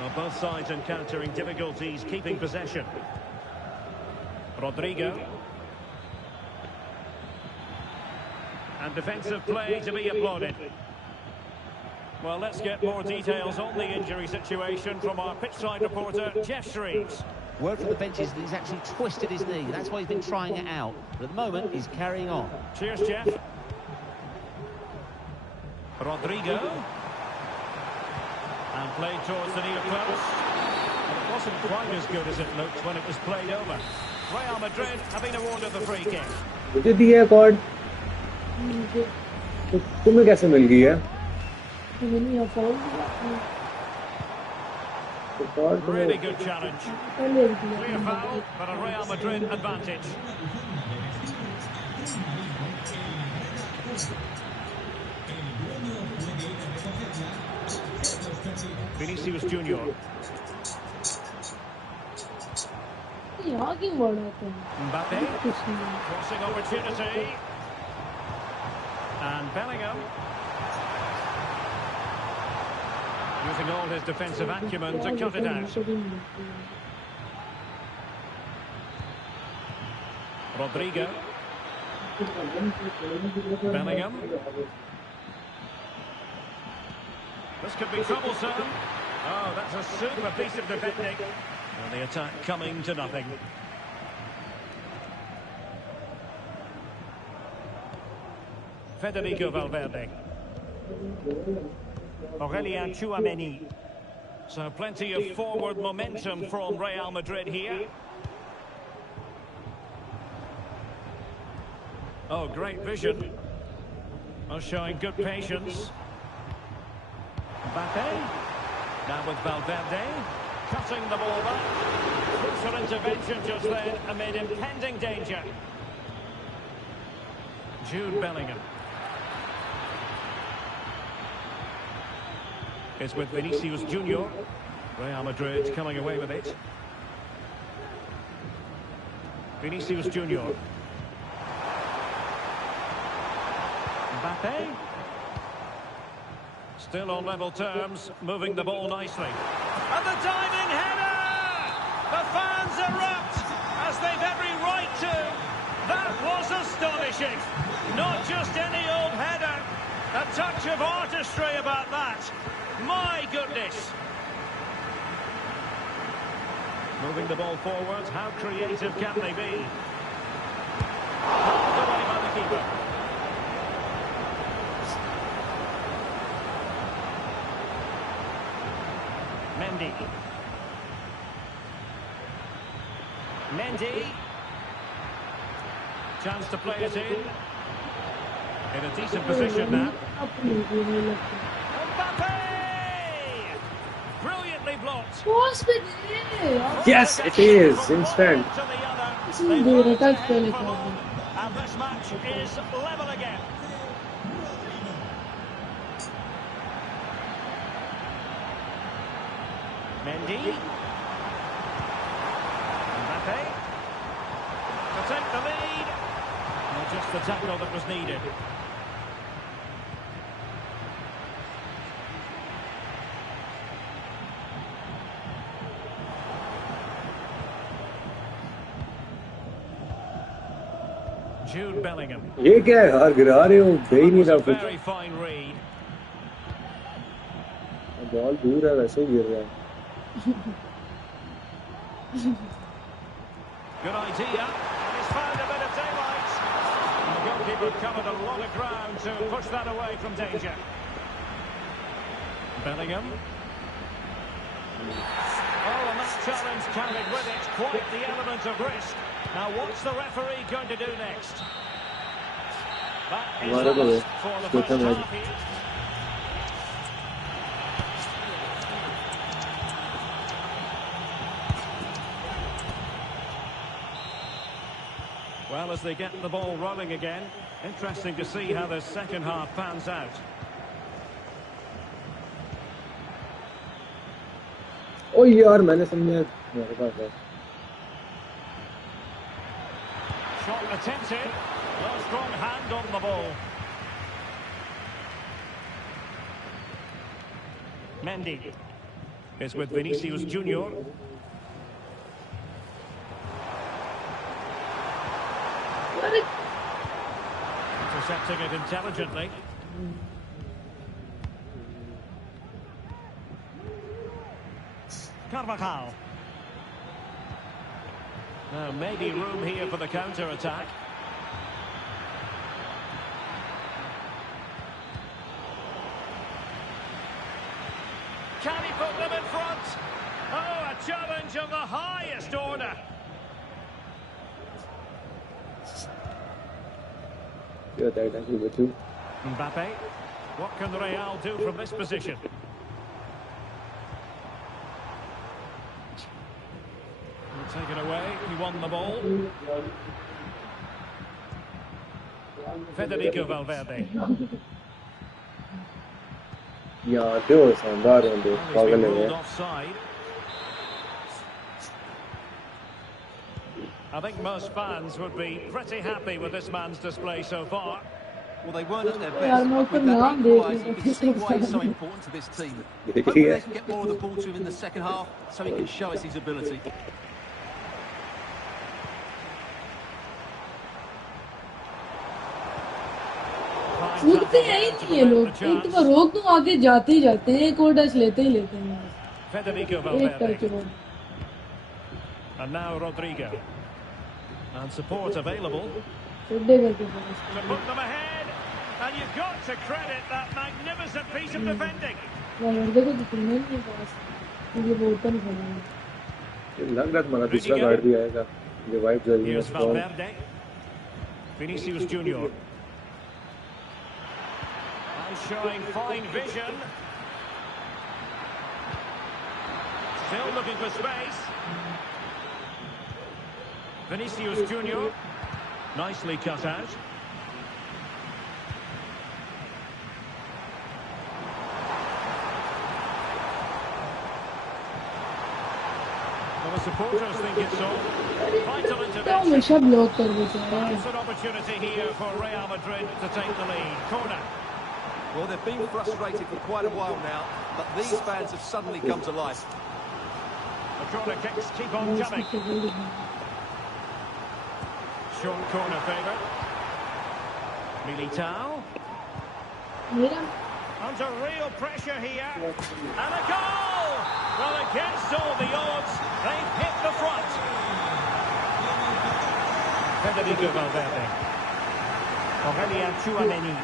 Well, both sides encountering difficulties keeping possession. Rodrigo. And defensive play to be applauded. Well, let's get more details on the injury situation from our pitchside reporter, Jeff Shreves. Word from the bench is that he's actually twisted his knee. That's why he's been trying it out. But at the moment, he's carrying on. Cheers, Jeff. Rodrigo. And played towards the near post. But it wasn't quite as good as it looked when it was played over. Real Madrid have been awarded the free kick. मुझे दी है cord तो तुम्हें कैसे मिल गई है Really good challenge. Clear foul, but a Real Madrid advantage. Vinicius Junior. Mbappe. Crossing opportunity. And Bellingham. Using all his defensive acumen to cut it out. Rodrigo. Bellingham. This could be troublesome. Oh, that's a super piece of defending. And the attack coming to nothing. Federico Valverde. Aurelien Tchouameni. So plenty of forward momentum from Real Madrid here. Oh, great vision. Oh, showing good patience. Mbappe. Now with Valverde. Cutting the ball back. Crucial intervention just then amid impending danger. Jude Bellingham. It's with Vinicius Junior. Real Madrid coming away with it. Vinicius Junior. Mbappe. Still on level terms, moving the ball nicely. And the diving header! The fans erupt, as they've every right to. That was astonishing. Not just any old header. A touch of artistry about that. My goodness. Moving the ball forward, how creative can they be? Pulled away by the keeper. Mendy. Chance to play it in a decent position now. Mbappe! Brilliantly blocked. Yes, it is instant. And this match is level again. Mendy. Mbappe. To take the lead. Well, just the tackle that was needed. Jude Bellingham. ये क्या है यार गिरा रहे हो दे ही नहीं रहा कुछ Very fine read. बॉल दूर है वैसे ही गिर रहा है Good idea. And he's found a bit of daylight. And the goalkeeper covered a lot of ground to push that away from danger. Bellingham. Oh, and that challenge carried with it quite the element of risk. Now, what's the referee going to do next? That is हमारा the तो है last for the छोटा first match half here. Well, as they get the ball rolling again, interesting to see how the second half pans out. ओ यार मैंने समझा मेरे पास है Shot attempted. No strong hand on the ball. Mendy is with Vinicius Junior. Intercepting it intelligently. Carvajal. Now maybe room here for the counter-attack. Can he put them in front? Oh, a challenge of the highest order. क्या होता है time बच्चों Mbappe. What can Real do from this position? Taken away, he won the ball. Federico Valverde. यार दो शानदार हैं दो Well, he's पागल been है ruled offside. I think most fans would be pretty happy with this man's display so far. Well, they weren't at their यार best, मैं but ऊपर with that नाम देख equaliser, रही you हूँ can see why he's so important to this team. Hopefully they can get more of the ball to him in the second half so he can show us his ability. कूदते हैं ही नहीं ये लोग एक दफा रोक दूं आगे जाते ही जाते हैं एक और टच लेते ही लेते हैं Federico एक Valverde. टच और And now Rodrigo. And support available सिद्धे करके to put them ahead. And you've got to credit that magnificent piece of defending. वर्दे को दिखने नहीं है पास ये वो ओपन कर रहा है लग रहा तुम्हारा दूसरा गार्ड भी आएगा रिवाइव जरूरी है Here's Valverde. Vinicius Junior. And showing fine vision. Still looking for space. Vinicius Junior. Nicely cut out. Well, the supporters think it's on. Vital तो intervention. हमेशा ब्लॉक कर देते हैं It's an opportunity here for Real Madrid to take the lead. Corner. Well, they've been frustrated for quite a while now, but these fans have suddenly come to life. The corner kicks keep on coming. Short corner favour. Militao. मेरा Under real pressure here. And a goal! Well, against all the odds, they've hit the front. Federico Valverde. Aurelien Tchouameni.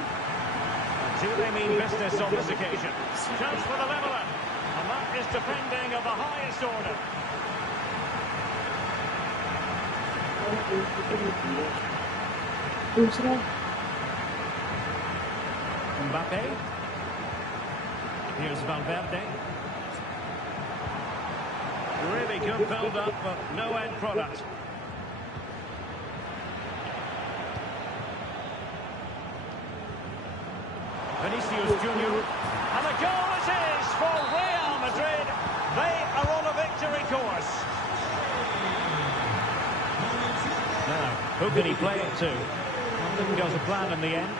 Do they mean business on this occasion? Chance for the leveller. And that is defending of the highest order. दूसरा Mbappe. Here's Valverde. Really good build-up, but no end product. Vinicius Junior. And a goal it is for Real Madrid. They are on a victory course. Now, who can he play it to? Well, didn't go to plan in the end.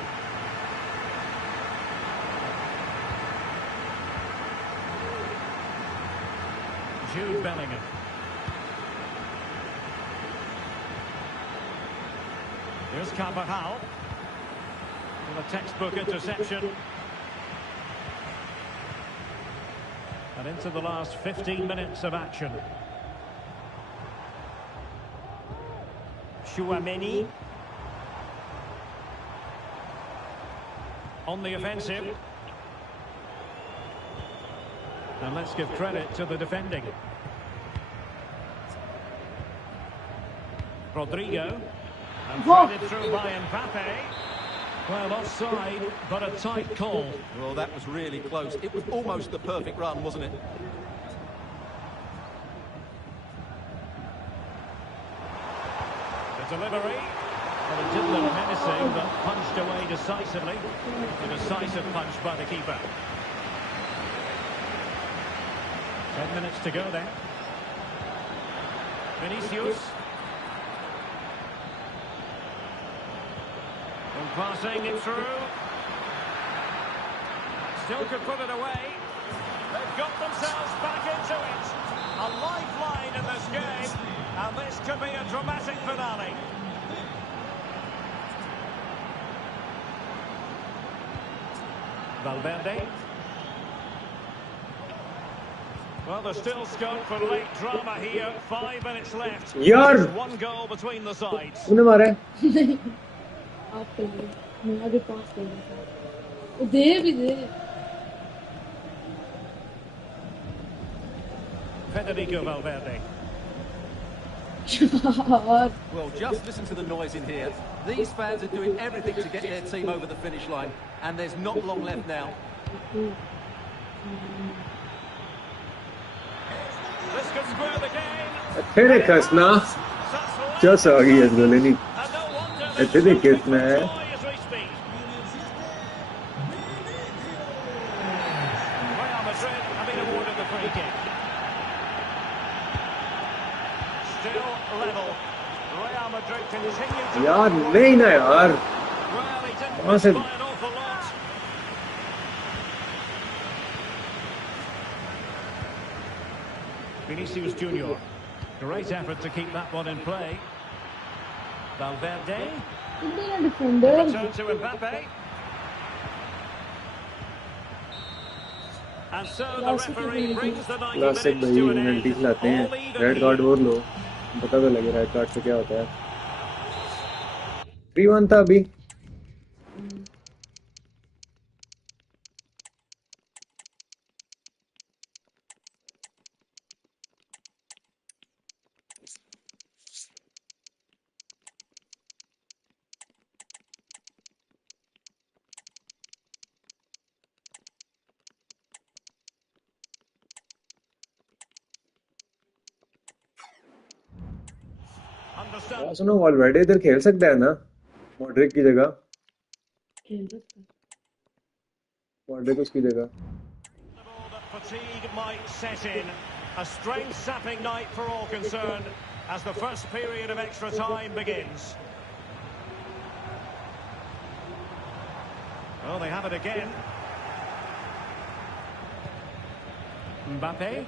Jude Bellingham. Here's Carvajal. With a textbook interception. And into the last 15 minutes of action. Tchouameni. On the offensive. And let's give credit to the defending. Rodrigo. And threaded through by Mbappe. Well, offside, but a tight call. Well, that was really close. It was almost the perfect run, wasn't it? The delivery. Well, it did look menacing, but punched away decisively. A decisive punch by the keeper. 10 minutes to go then. Vinicius. And passing it through. Still could put it away. They've got themselves back into it. A lifeline in this game. And this could be a dramatic finale. Valverde. Well, there's still scope for late drama here. 5 minutes left. यार Just one goal between the sides. तूने मारा है आप कर लो, मैं आगे पास कर दूँ। वो दे भी दे। Federico Valverde. Well, just listen to the noise in here. These fans are doing everything to get their team over the finish line, and there's not long left now. This could square the game. तेरे कसना just आ गई है गोलेनी And no wonder तेरे कितना है as we speak. Real Madrid have been awarded the free kick. Still level. Real Madrid continue to... यार नहीं ना यार Well, he didn't कहाँ miss से by an awful lot. Vinicius Junior. Great effort to keep that one in play. Valverde. इतना defender Return to Mbappe. And so the referee brings the 90 classic minutes भाई to an end. Penalty खिलाते हैं All even red card here. और लो पता तो लगे red card से क्या होता है 3-1 था अभी Understand. सुनो ऑलरेडी इधर खेल सकता है ना मॉड्रिक की जगह खेल सकता है। मॉड्रिक उसकी जगह That fatigue might set in. A strange sapping night for all concerned as the first period of extra time begins. Well, they have it again. Mbappe.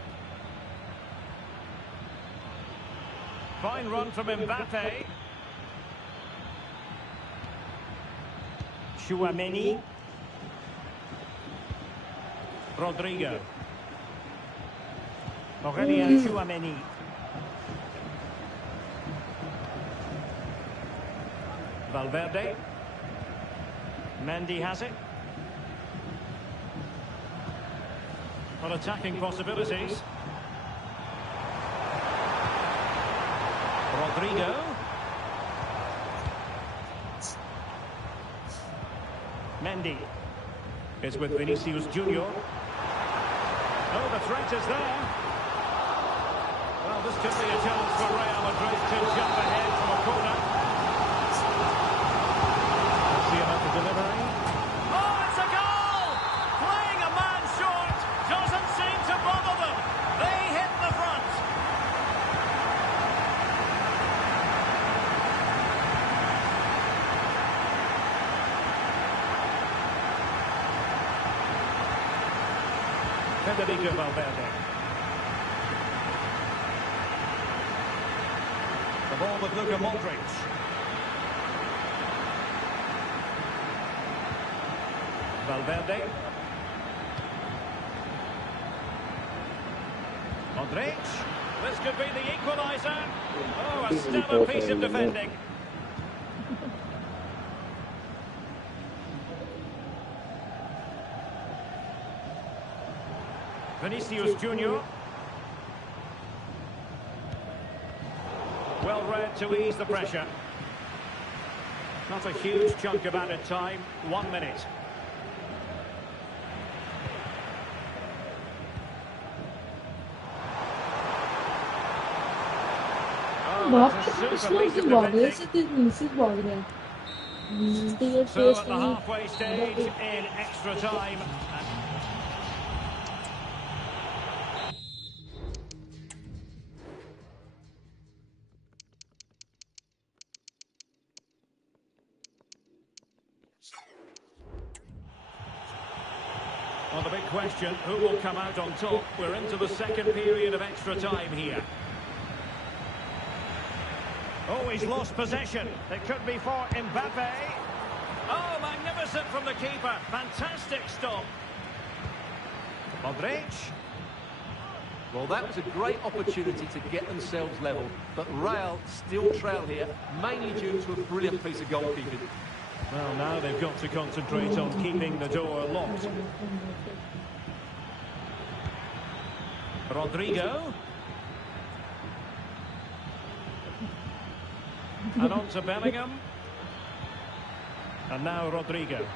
Fine run from Mbappe. Chouameni. Rodrigo. Aurelien Chouameni. Valverde. Mendy has it. Well, attacking possibilities. Rodrigo. Mendy. It's with Vinicius Junior. Oh, the threat is there. Well, this could be a chance for Real Madrid to jump ahead from a corner. Let's see about the delivery. Oh, it's a goal! Playing a man short doesn't seem to bother them. They hit the front. Federico Valverde. The ball with Luka Modric. Valverde. Modric. This could be the equaliser. Oh, a stellar piece of defending. Vinicius Junior. Well read to ease the pressure. Not a huge chunk of added time. 1 minute. बाप रे slow से भाग रहे हैं तेज से भाग रहे हैं So at the halfway stage in extra time. Well, the big question, who will come out on top? We're into the second period of extra time here. Oh, he's lost possession. It could be for Mbappe. Oh, magnificent from the keeper. Fantastic stop. Modric. Well, that was a great opportunity to get themselves level, but Real still trail here, mainly due to a brilliant piece of goalkeeping. Well, now they've got to concentrate on keeping the door locked. Rodrigo. And on to Bellingham. And now Rodrigo.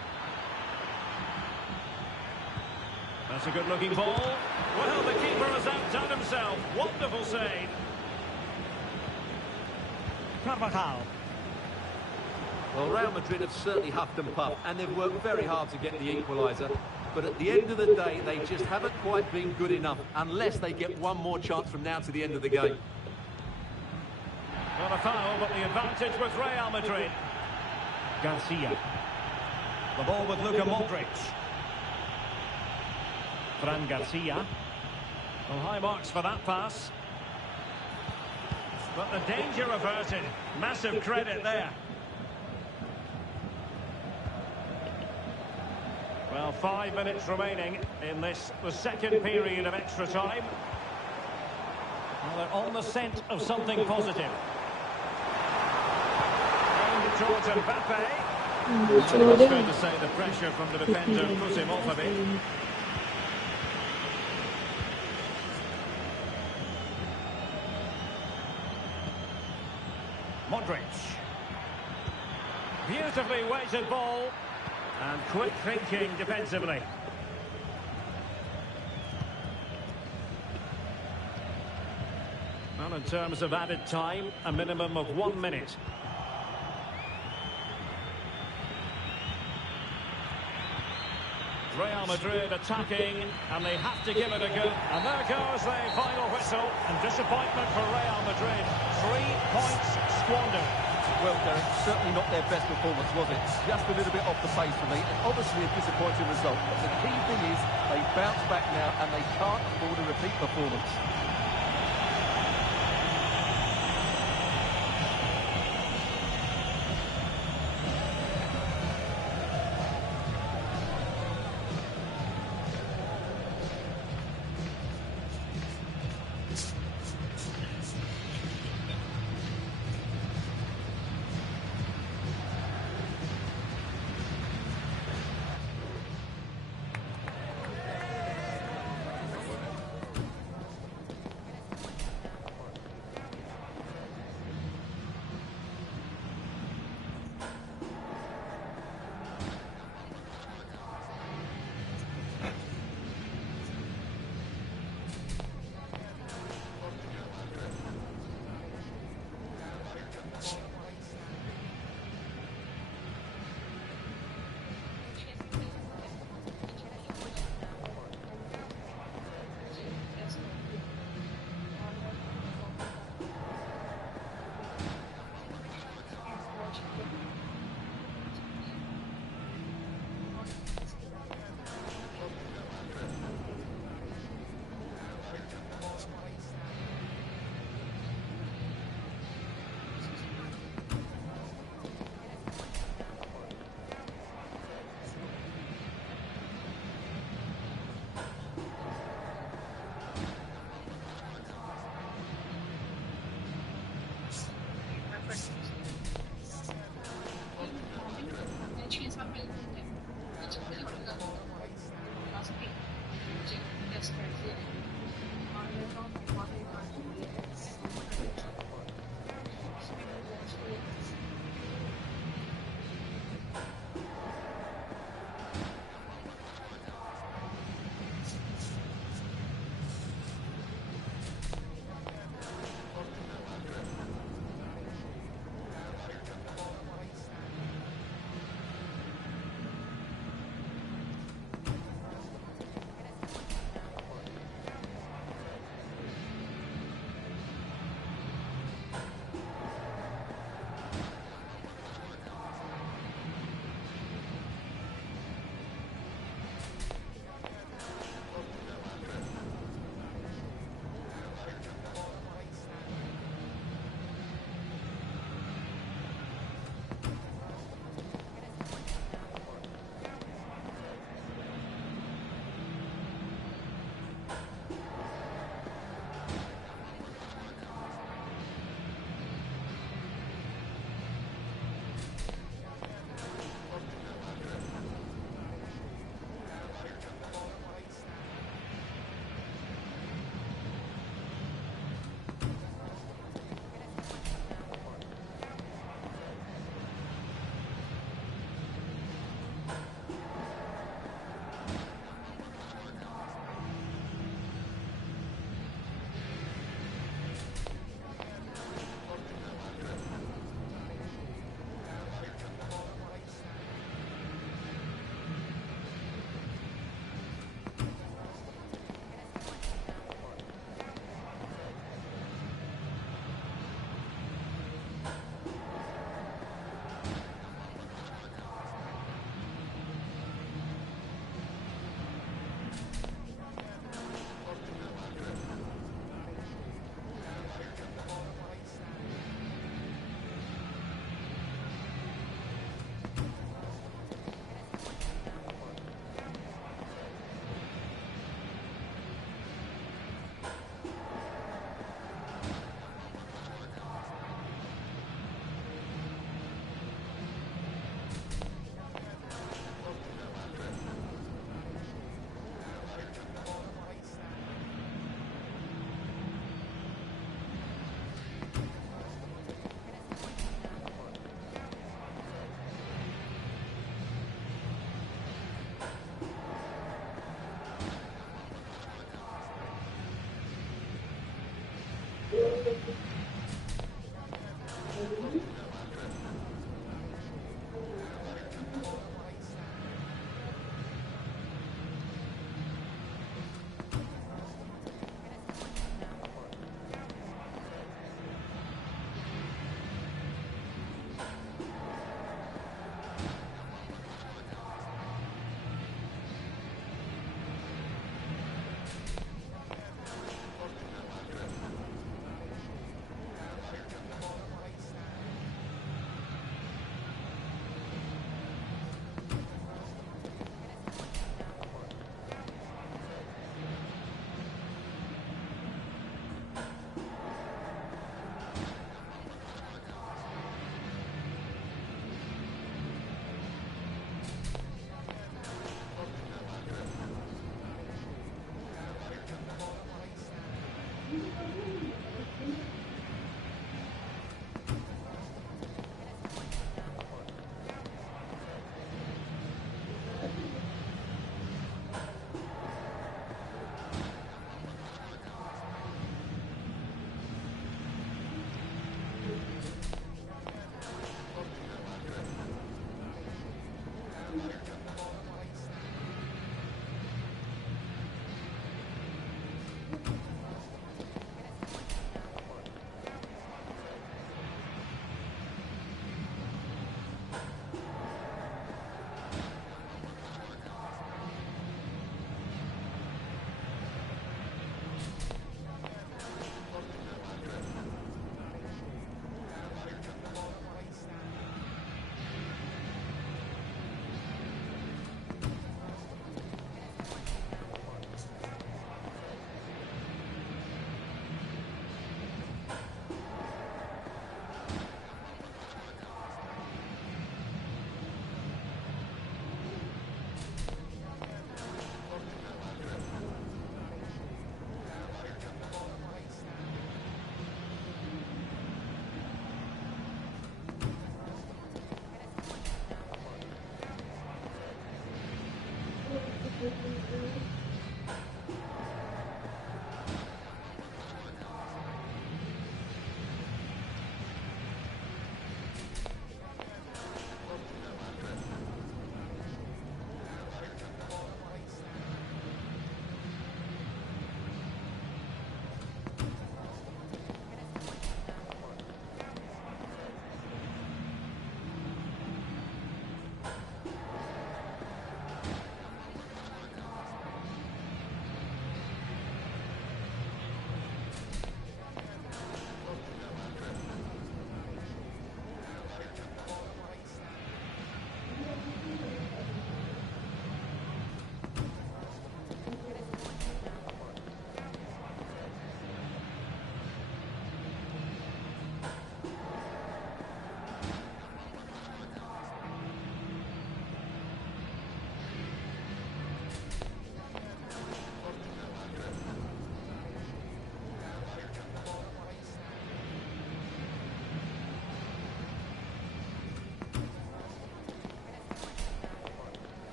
That's a good-looking ball. Well, the keeper has outdone himself. Wonderful save. Carvajal. Well, Real Madrid have certainly huffed and puffed, and they've worked very hard to get the equaliser. But at the end of the day, they just haven't quite been good enough, unless they get one more chance from now to the end of the game. Not a foul, but the advantage with Real Madrid. Garcia. The ball with Luka Modric. Fran Garcia. Well, high marks for that pass. But the danger averted. Massive credit there. Well, 5 minutes remaining in this, the second period of extra time. Well, they're on the scent of something positive. And towards Mbappe. It's fair to say the pressure from the defender put him off a bit. Modric. Beautifully weighted ball. And quick thinking defensively. Well, in terms of added time, a minimum of 1 minute. Real Madrid attacking, and they have to give it a go. And there goes the final whistle, and disappointment for Real Madrid. 3 points squandered. Well, Derek, certainly not their best performance, was it? Just a little bit off the pace for me, and obviously a disappointing result. But the key thing is they bounce back now, and they can't afford a repeat performance.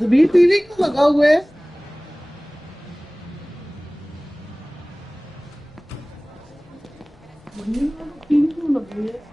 Jabir TV क्यों लगा हुआ है? तीन क्यों लग रही है?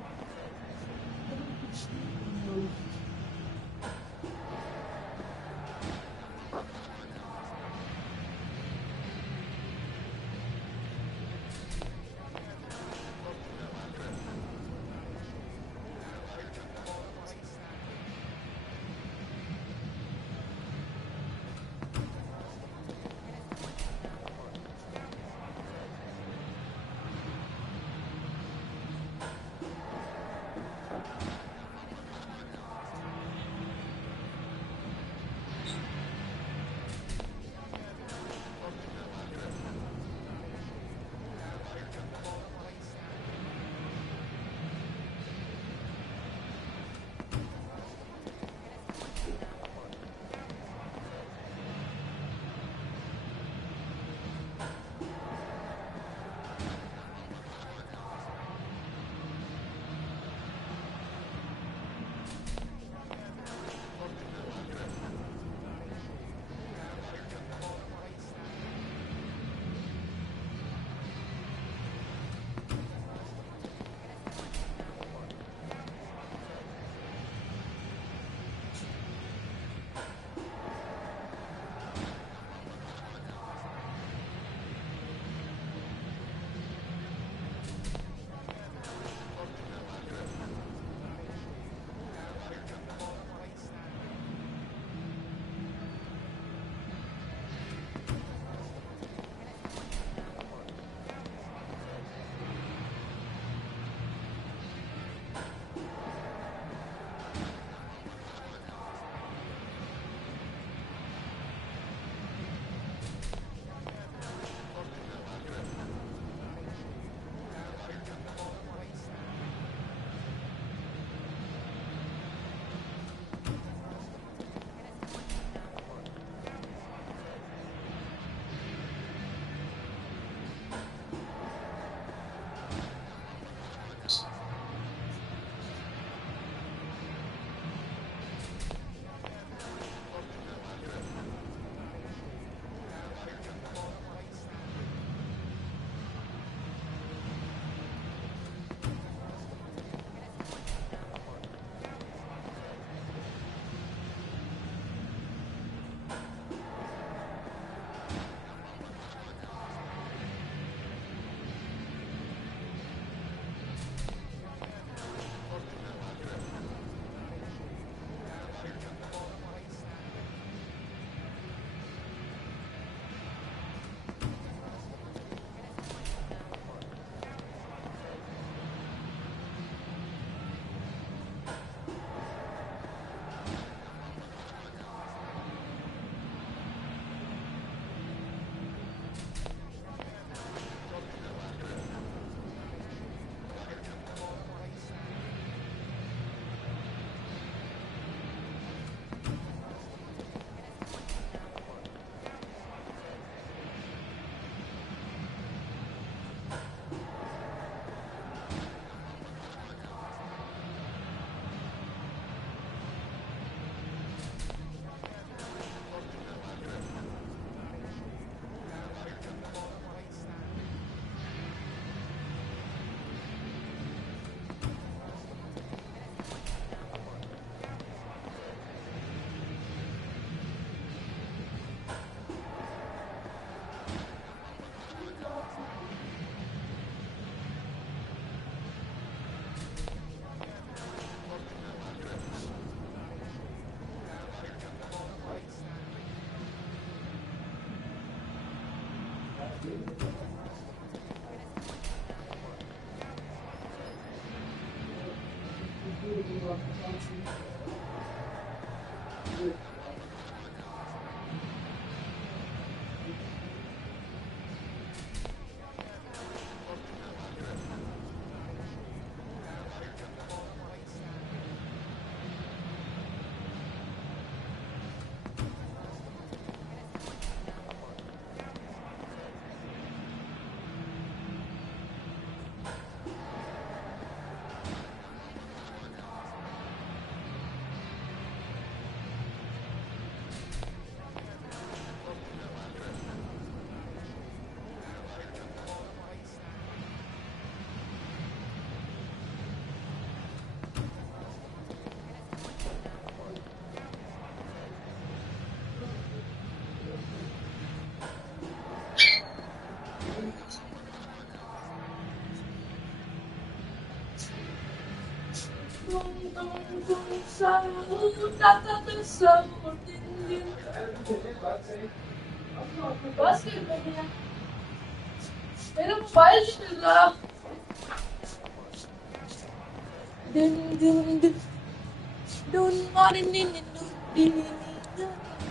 बस कर मेरा मोबाइल नहीं मिल रहा Dun, dun, dun, dun, dun, dun, dun, dun.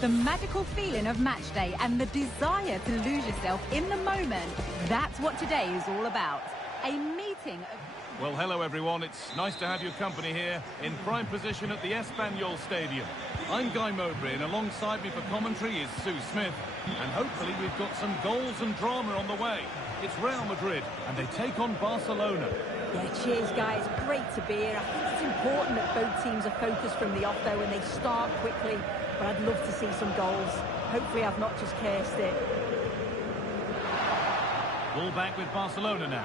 The magical feeling of match day and the desire to lose yourself in the moment, that's what today is all about. A meeting of... Well, hello everyone. It's nice to have your company here in prime position at the Espanyol Stadium. I'm Guy Mowbray, and alongside me for commentary is Sue Smith. And hopefully we've got some goals and drama on the way. It's Real Madrid, and they take on Barcelona. Yeah, cheers, guys. Great to be here. I think it's important that both teams are focused from the off, though, and they start quickly. But I'd love to see some goals. Hopefully I've not just cursed it. Ball back with Barcelona now.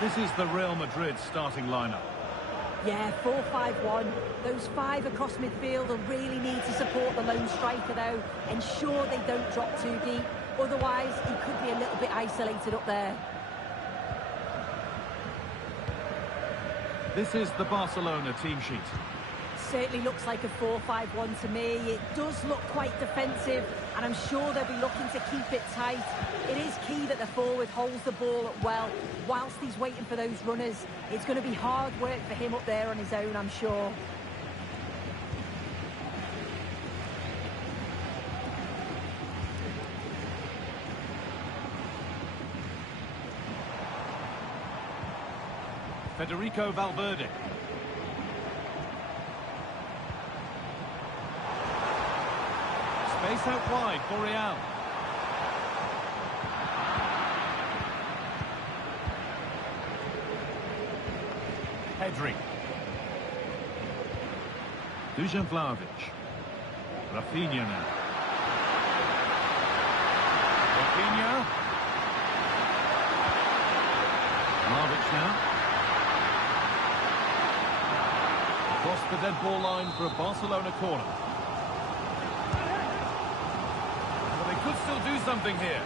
This is the Real Madrid starting lineup. Yeah, 4-5-1. Those five across midfield will really need to support the lone striker, though. Ensure they don't drop too deep. Otherwise, he could be a little bit isolated up there. This is the Barcelona team sheet. Certainly looks like a 4-5-1 to me. It does look quite defensive, and I'm sure they'll be looking to keep it tight. It is key that the forward holds the ball up well whilst he's waiting for those runners. It's going to be hard work for him up there on his own, I'm sure. Federico Valverde. Space out wide for Real. Pedri. Dusan Vlahovic. Rafinha now. Rafinha. Vlahovic now. Across the dead ball line for a Barcelona corner. Well, they could still do something here.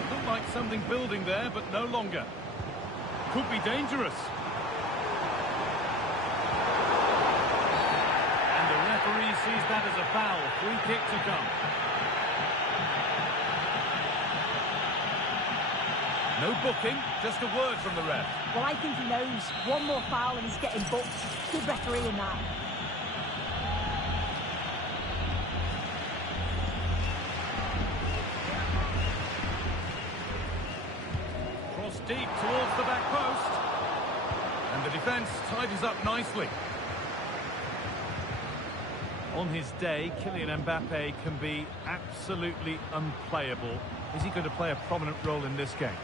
It looked like something building there, but no longer. Could be dangerous. And the referee sees that as a foul. Free kick to come. No booking, just a word from the ref. Well, I think he knows. One more foul and he's getting booked. Good refereeing that. Cross deep towards the back post. And the defence tidies up nicely. On his day, Kylian Mbappe can be absolutely unplayable. Is he going to play a prominent role in this game?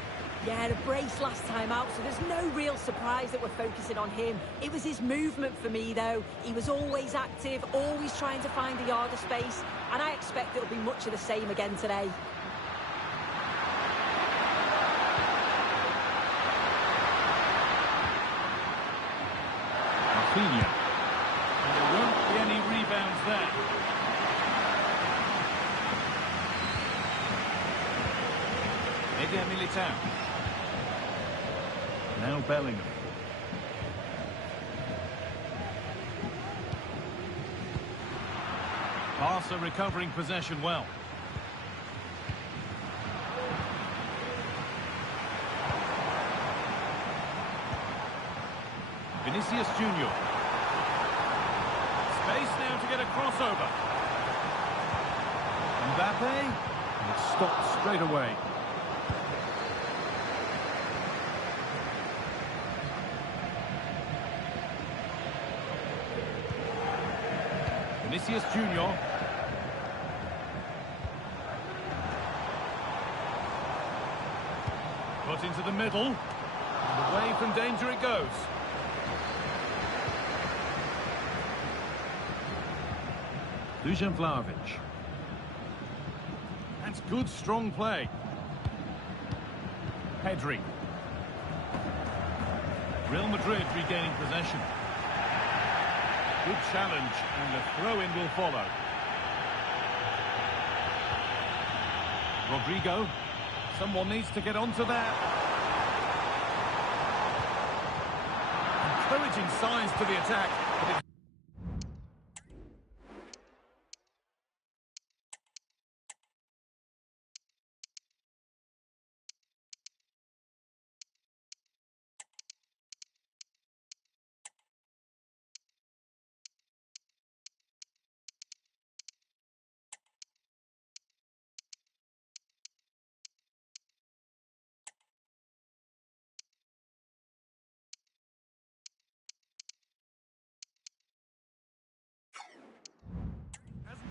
Yeah, the brace last time out, so there's no real surprise that we're focusing on him. It was his movement for me, though. He was always active, always trying to find the yard of space, and I expect it'll be much of the same again today. Rafinha. And there won't be any rebounds there. Eder Militao. Now Bellingham. Barca recovering possession well. Vinicius Junior. Space now to get a crossover. Mbappe. And it stopped straight away. Vinicius Junior. Put into the middle. And away from danger it goes. Dusan Vlahovic. That's good, strong play. Pedri. Real Madrid regaining possession. Good challenge, and the throw-in will follow. Rodrigo. Someone needs to get onto that. Encouraging signs to the attack.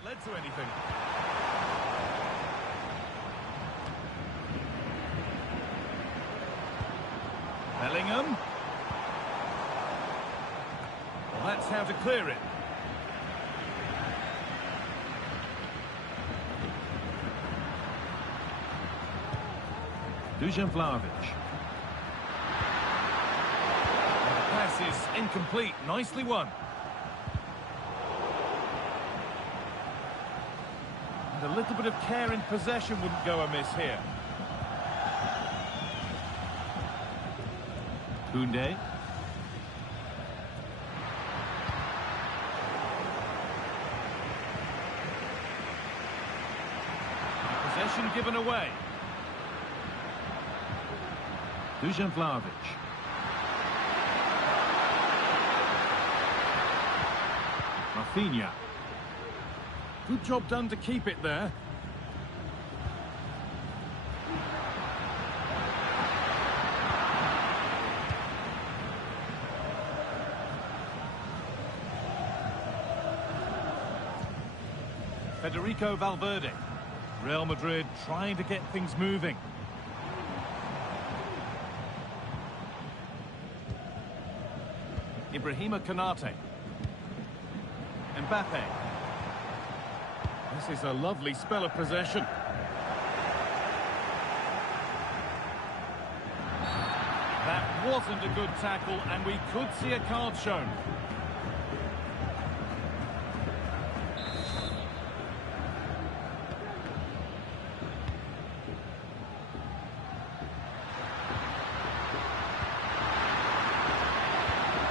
led to anything. Bellingham. Well, that's how to clear it. Dusan Vlahovic. The pass is incomplete. Nicely won. And a little bit of care in possession wouldn't go amiss here. Koundé. Possession given away. Dusan Vlahovic. Rafinha. Good job done to keep it there. Federico Valverde. Real Madrid trying to get things moving. Ibrahima Konate. Mbappe. This is a lovely spell of possession. That wasn't a good tackle, and we could see a card shown.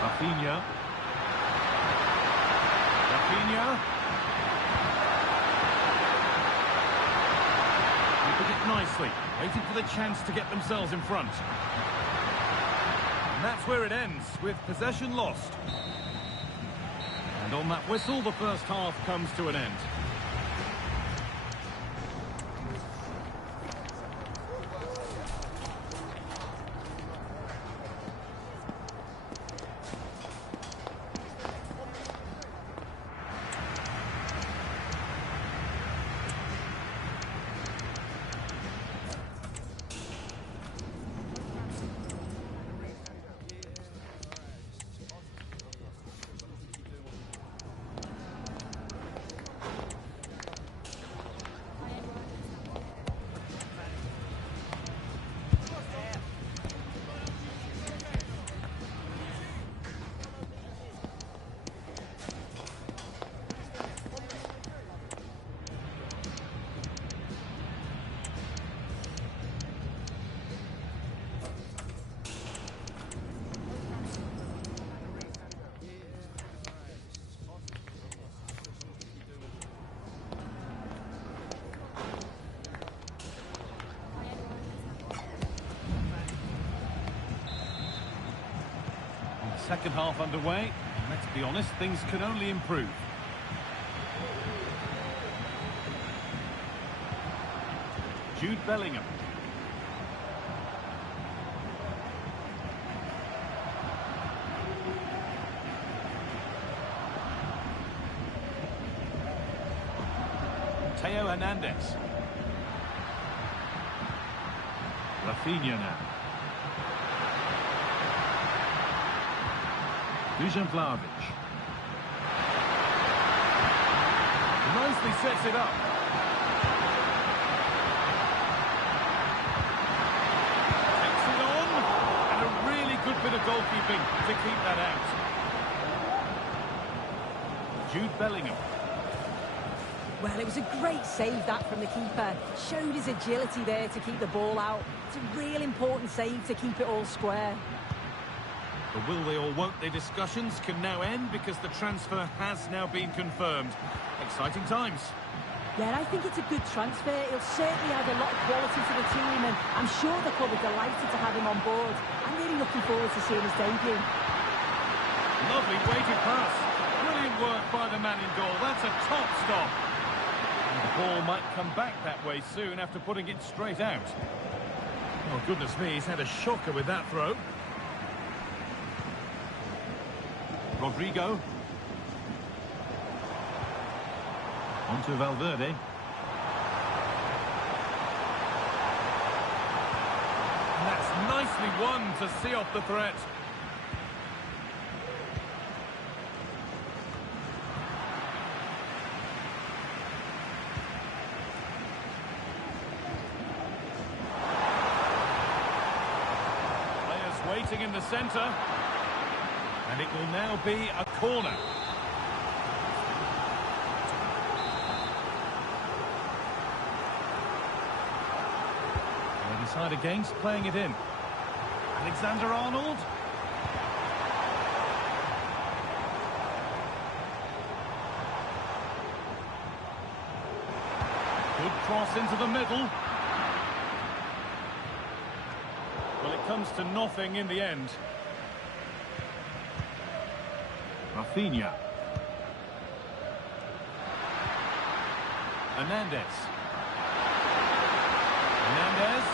Rafinha. They did it nicely, waiting for the chance to get themselves in front. And that's where it ends, with possession lost. And on that whistle, the first half comes to an end. Second half underway. Let's be honest, things can only improve. Jude Bellingham. Theo Hernandez. Rafinha now. Dusan Vlahovic. Nicely sets it up. Takes it on. And a really good bit of goalkeeping to keep that out. Jude Bellingham. Well, it was a great save, that, from the keeper. Showed his agility there to keep the ball out. It's a real important save to keep it all square. The will they or won't they discussions can now end because the transfer has now been confirmed. Exciting times. Yeah, I think it's a good transfer. He'll certainly add a lot of quality to the team, and I'm sure the club are delighted to have him on board. I'm really looking forward to seeing his debut. Lovely weighted pass. Brilliant work by the man in goal. That's a top stop. And the ball might come back that way soon after putting it straight out. Oh, goodness me, he's had a shocker with that throw. Rodrigo. On to Valverde. And that's nicely won to see off the threat. Waiting in the centre, and it will now be a corner. They decide against playing it in. Alexander-Arnold. Good cross into the middle. Well, it comes to nothing in the end. Rafinha. Hernandez. Hernandez.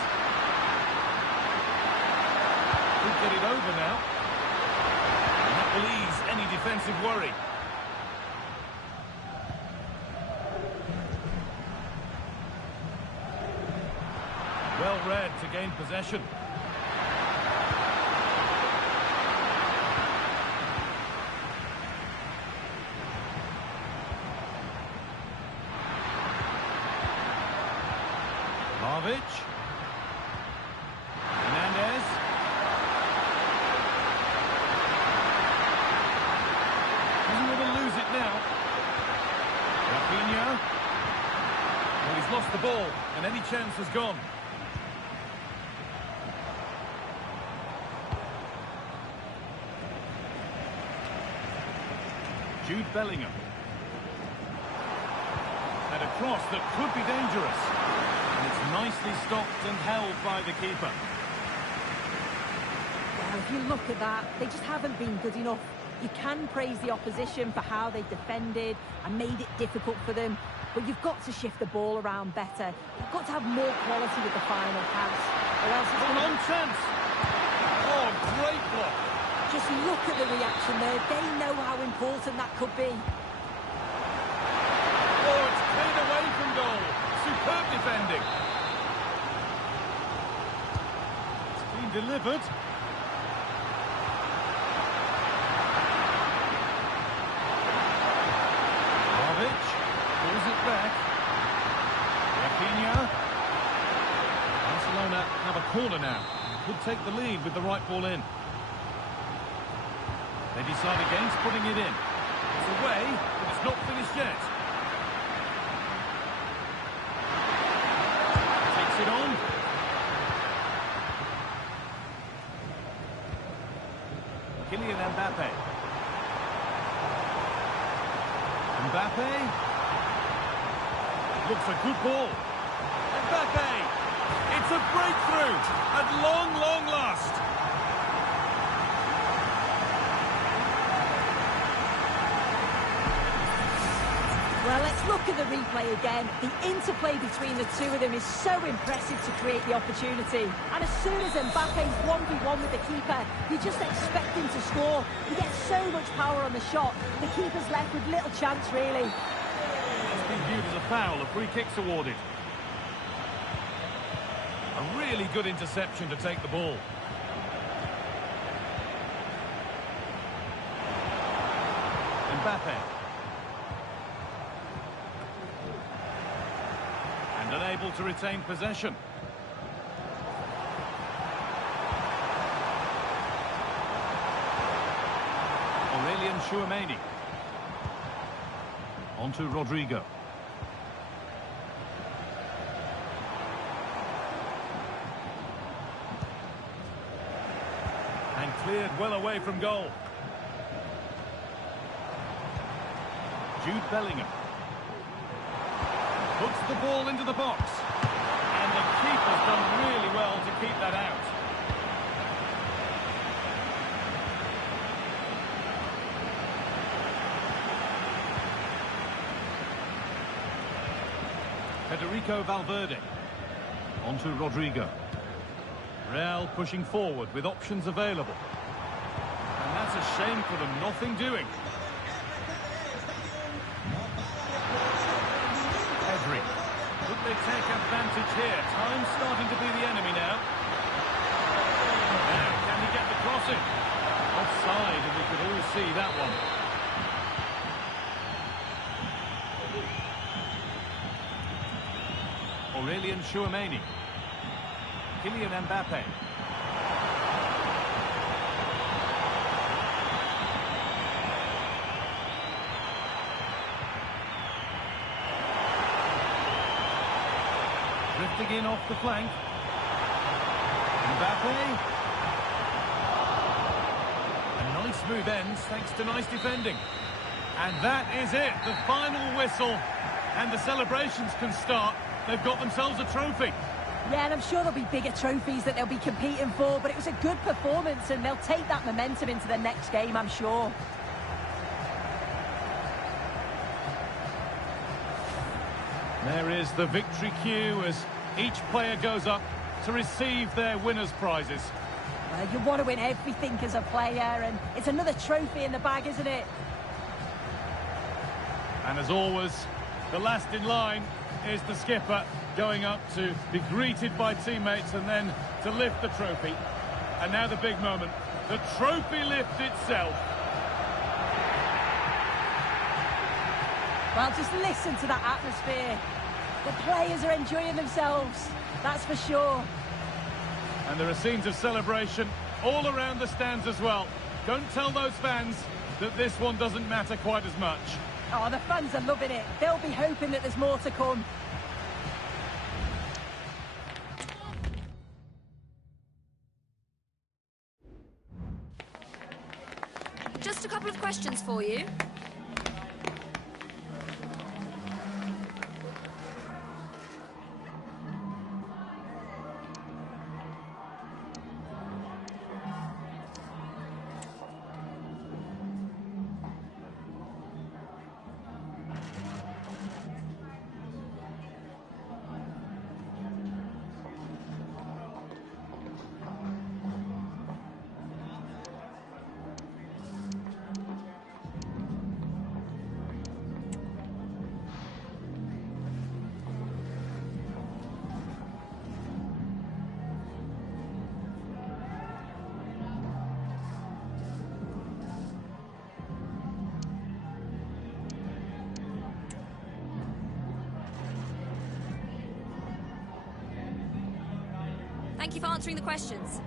Could get it over now. And that will ease any defensive worry. Well read to gain possession. Hernandez. Doesn't want to lose it now. Rafinha. Well, he's lost the ball, and any chance has gone. Jude Bellingham. And a cross that could be dangerous. It's nicely stopped and held by the keeper. Well, if you look at that, they just haven't been good enough. You can praise the opposition for how they defended and made it difficult for them, but you've got to shift the ball around better. You've got to have more quality with the final pass, or else it's an on chance. Oh, great block. Just look at the reaction there. They know how important that could be. Oh, it's cleared away from goal. Superb defending. It's been delivered. Vlahovic pulls it back. Rafinha. Barcelona have a corner now. Could take the lead with the right ball in. They decide against putting it in. It's away, but it's not finished yet. Takes it on. Kylian Mbappe. Mbappe. Looks a good ball. Mbappe. It's a breakthrough at long, long last. Well, let's look at the replay again. The interplay between the two of them is so impressive to create the opportunity. And as soon as Mbappe's 1v1 with the keeper, you just expect him to score. He gets so much power on the shot. The keeper's left with little chance, really. It's been viewed as a foul. A free kick's awarded. A really good interception to take the ball. Mbappe. And unable to retain possession. Aurelian Tchouameni. On to Rodrigo. And cleared well away from goal. Jude Bellingham. Puts the ball into the box. And the keeper's done really well to keep that out. Federico Valverde. On to Rodrigo. Real pushing forward with options available. And that's a shame for them, nothing doing. Time's starting to be the enemy now. Now, can he get the crossing? Offside, and we could all see that one. Aurelien Chouameni. Kylian Mbappe. Drifting in off the flank. Mbappe. A nice move ends thanks to nice defending. And that is it, the final whistle. And the celebrations can start. They've got themselves a trophy. Yeah, and I'm sure there'll be bigger trophies that they'll be competing for, but it was a good performance and they'll take that momentum into the next game, I'm sure. There is the victory cue as each player goes up to receive their winners' prizes. Well, you want to win everything as a player, and it's another trophy in the bag, isn't it? And as always, the last in line is the skipper, going up to be greeted by teammates and then to lift the trophy. And now the big moment, the trophy lift itself. Well, just listen to that atmosphere. The players are enjoying themselves, that's for sure. And there are scenes of celebration all around the stands as well. Don't tell those fans that this one doesn't matter quite as much. Oh, the fans are loving it. They'll be hoping that there's more to come. Just a couple of questions for you. Thank you for answering the questions.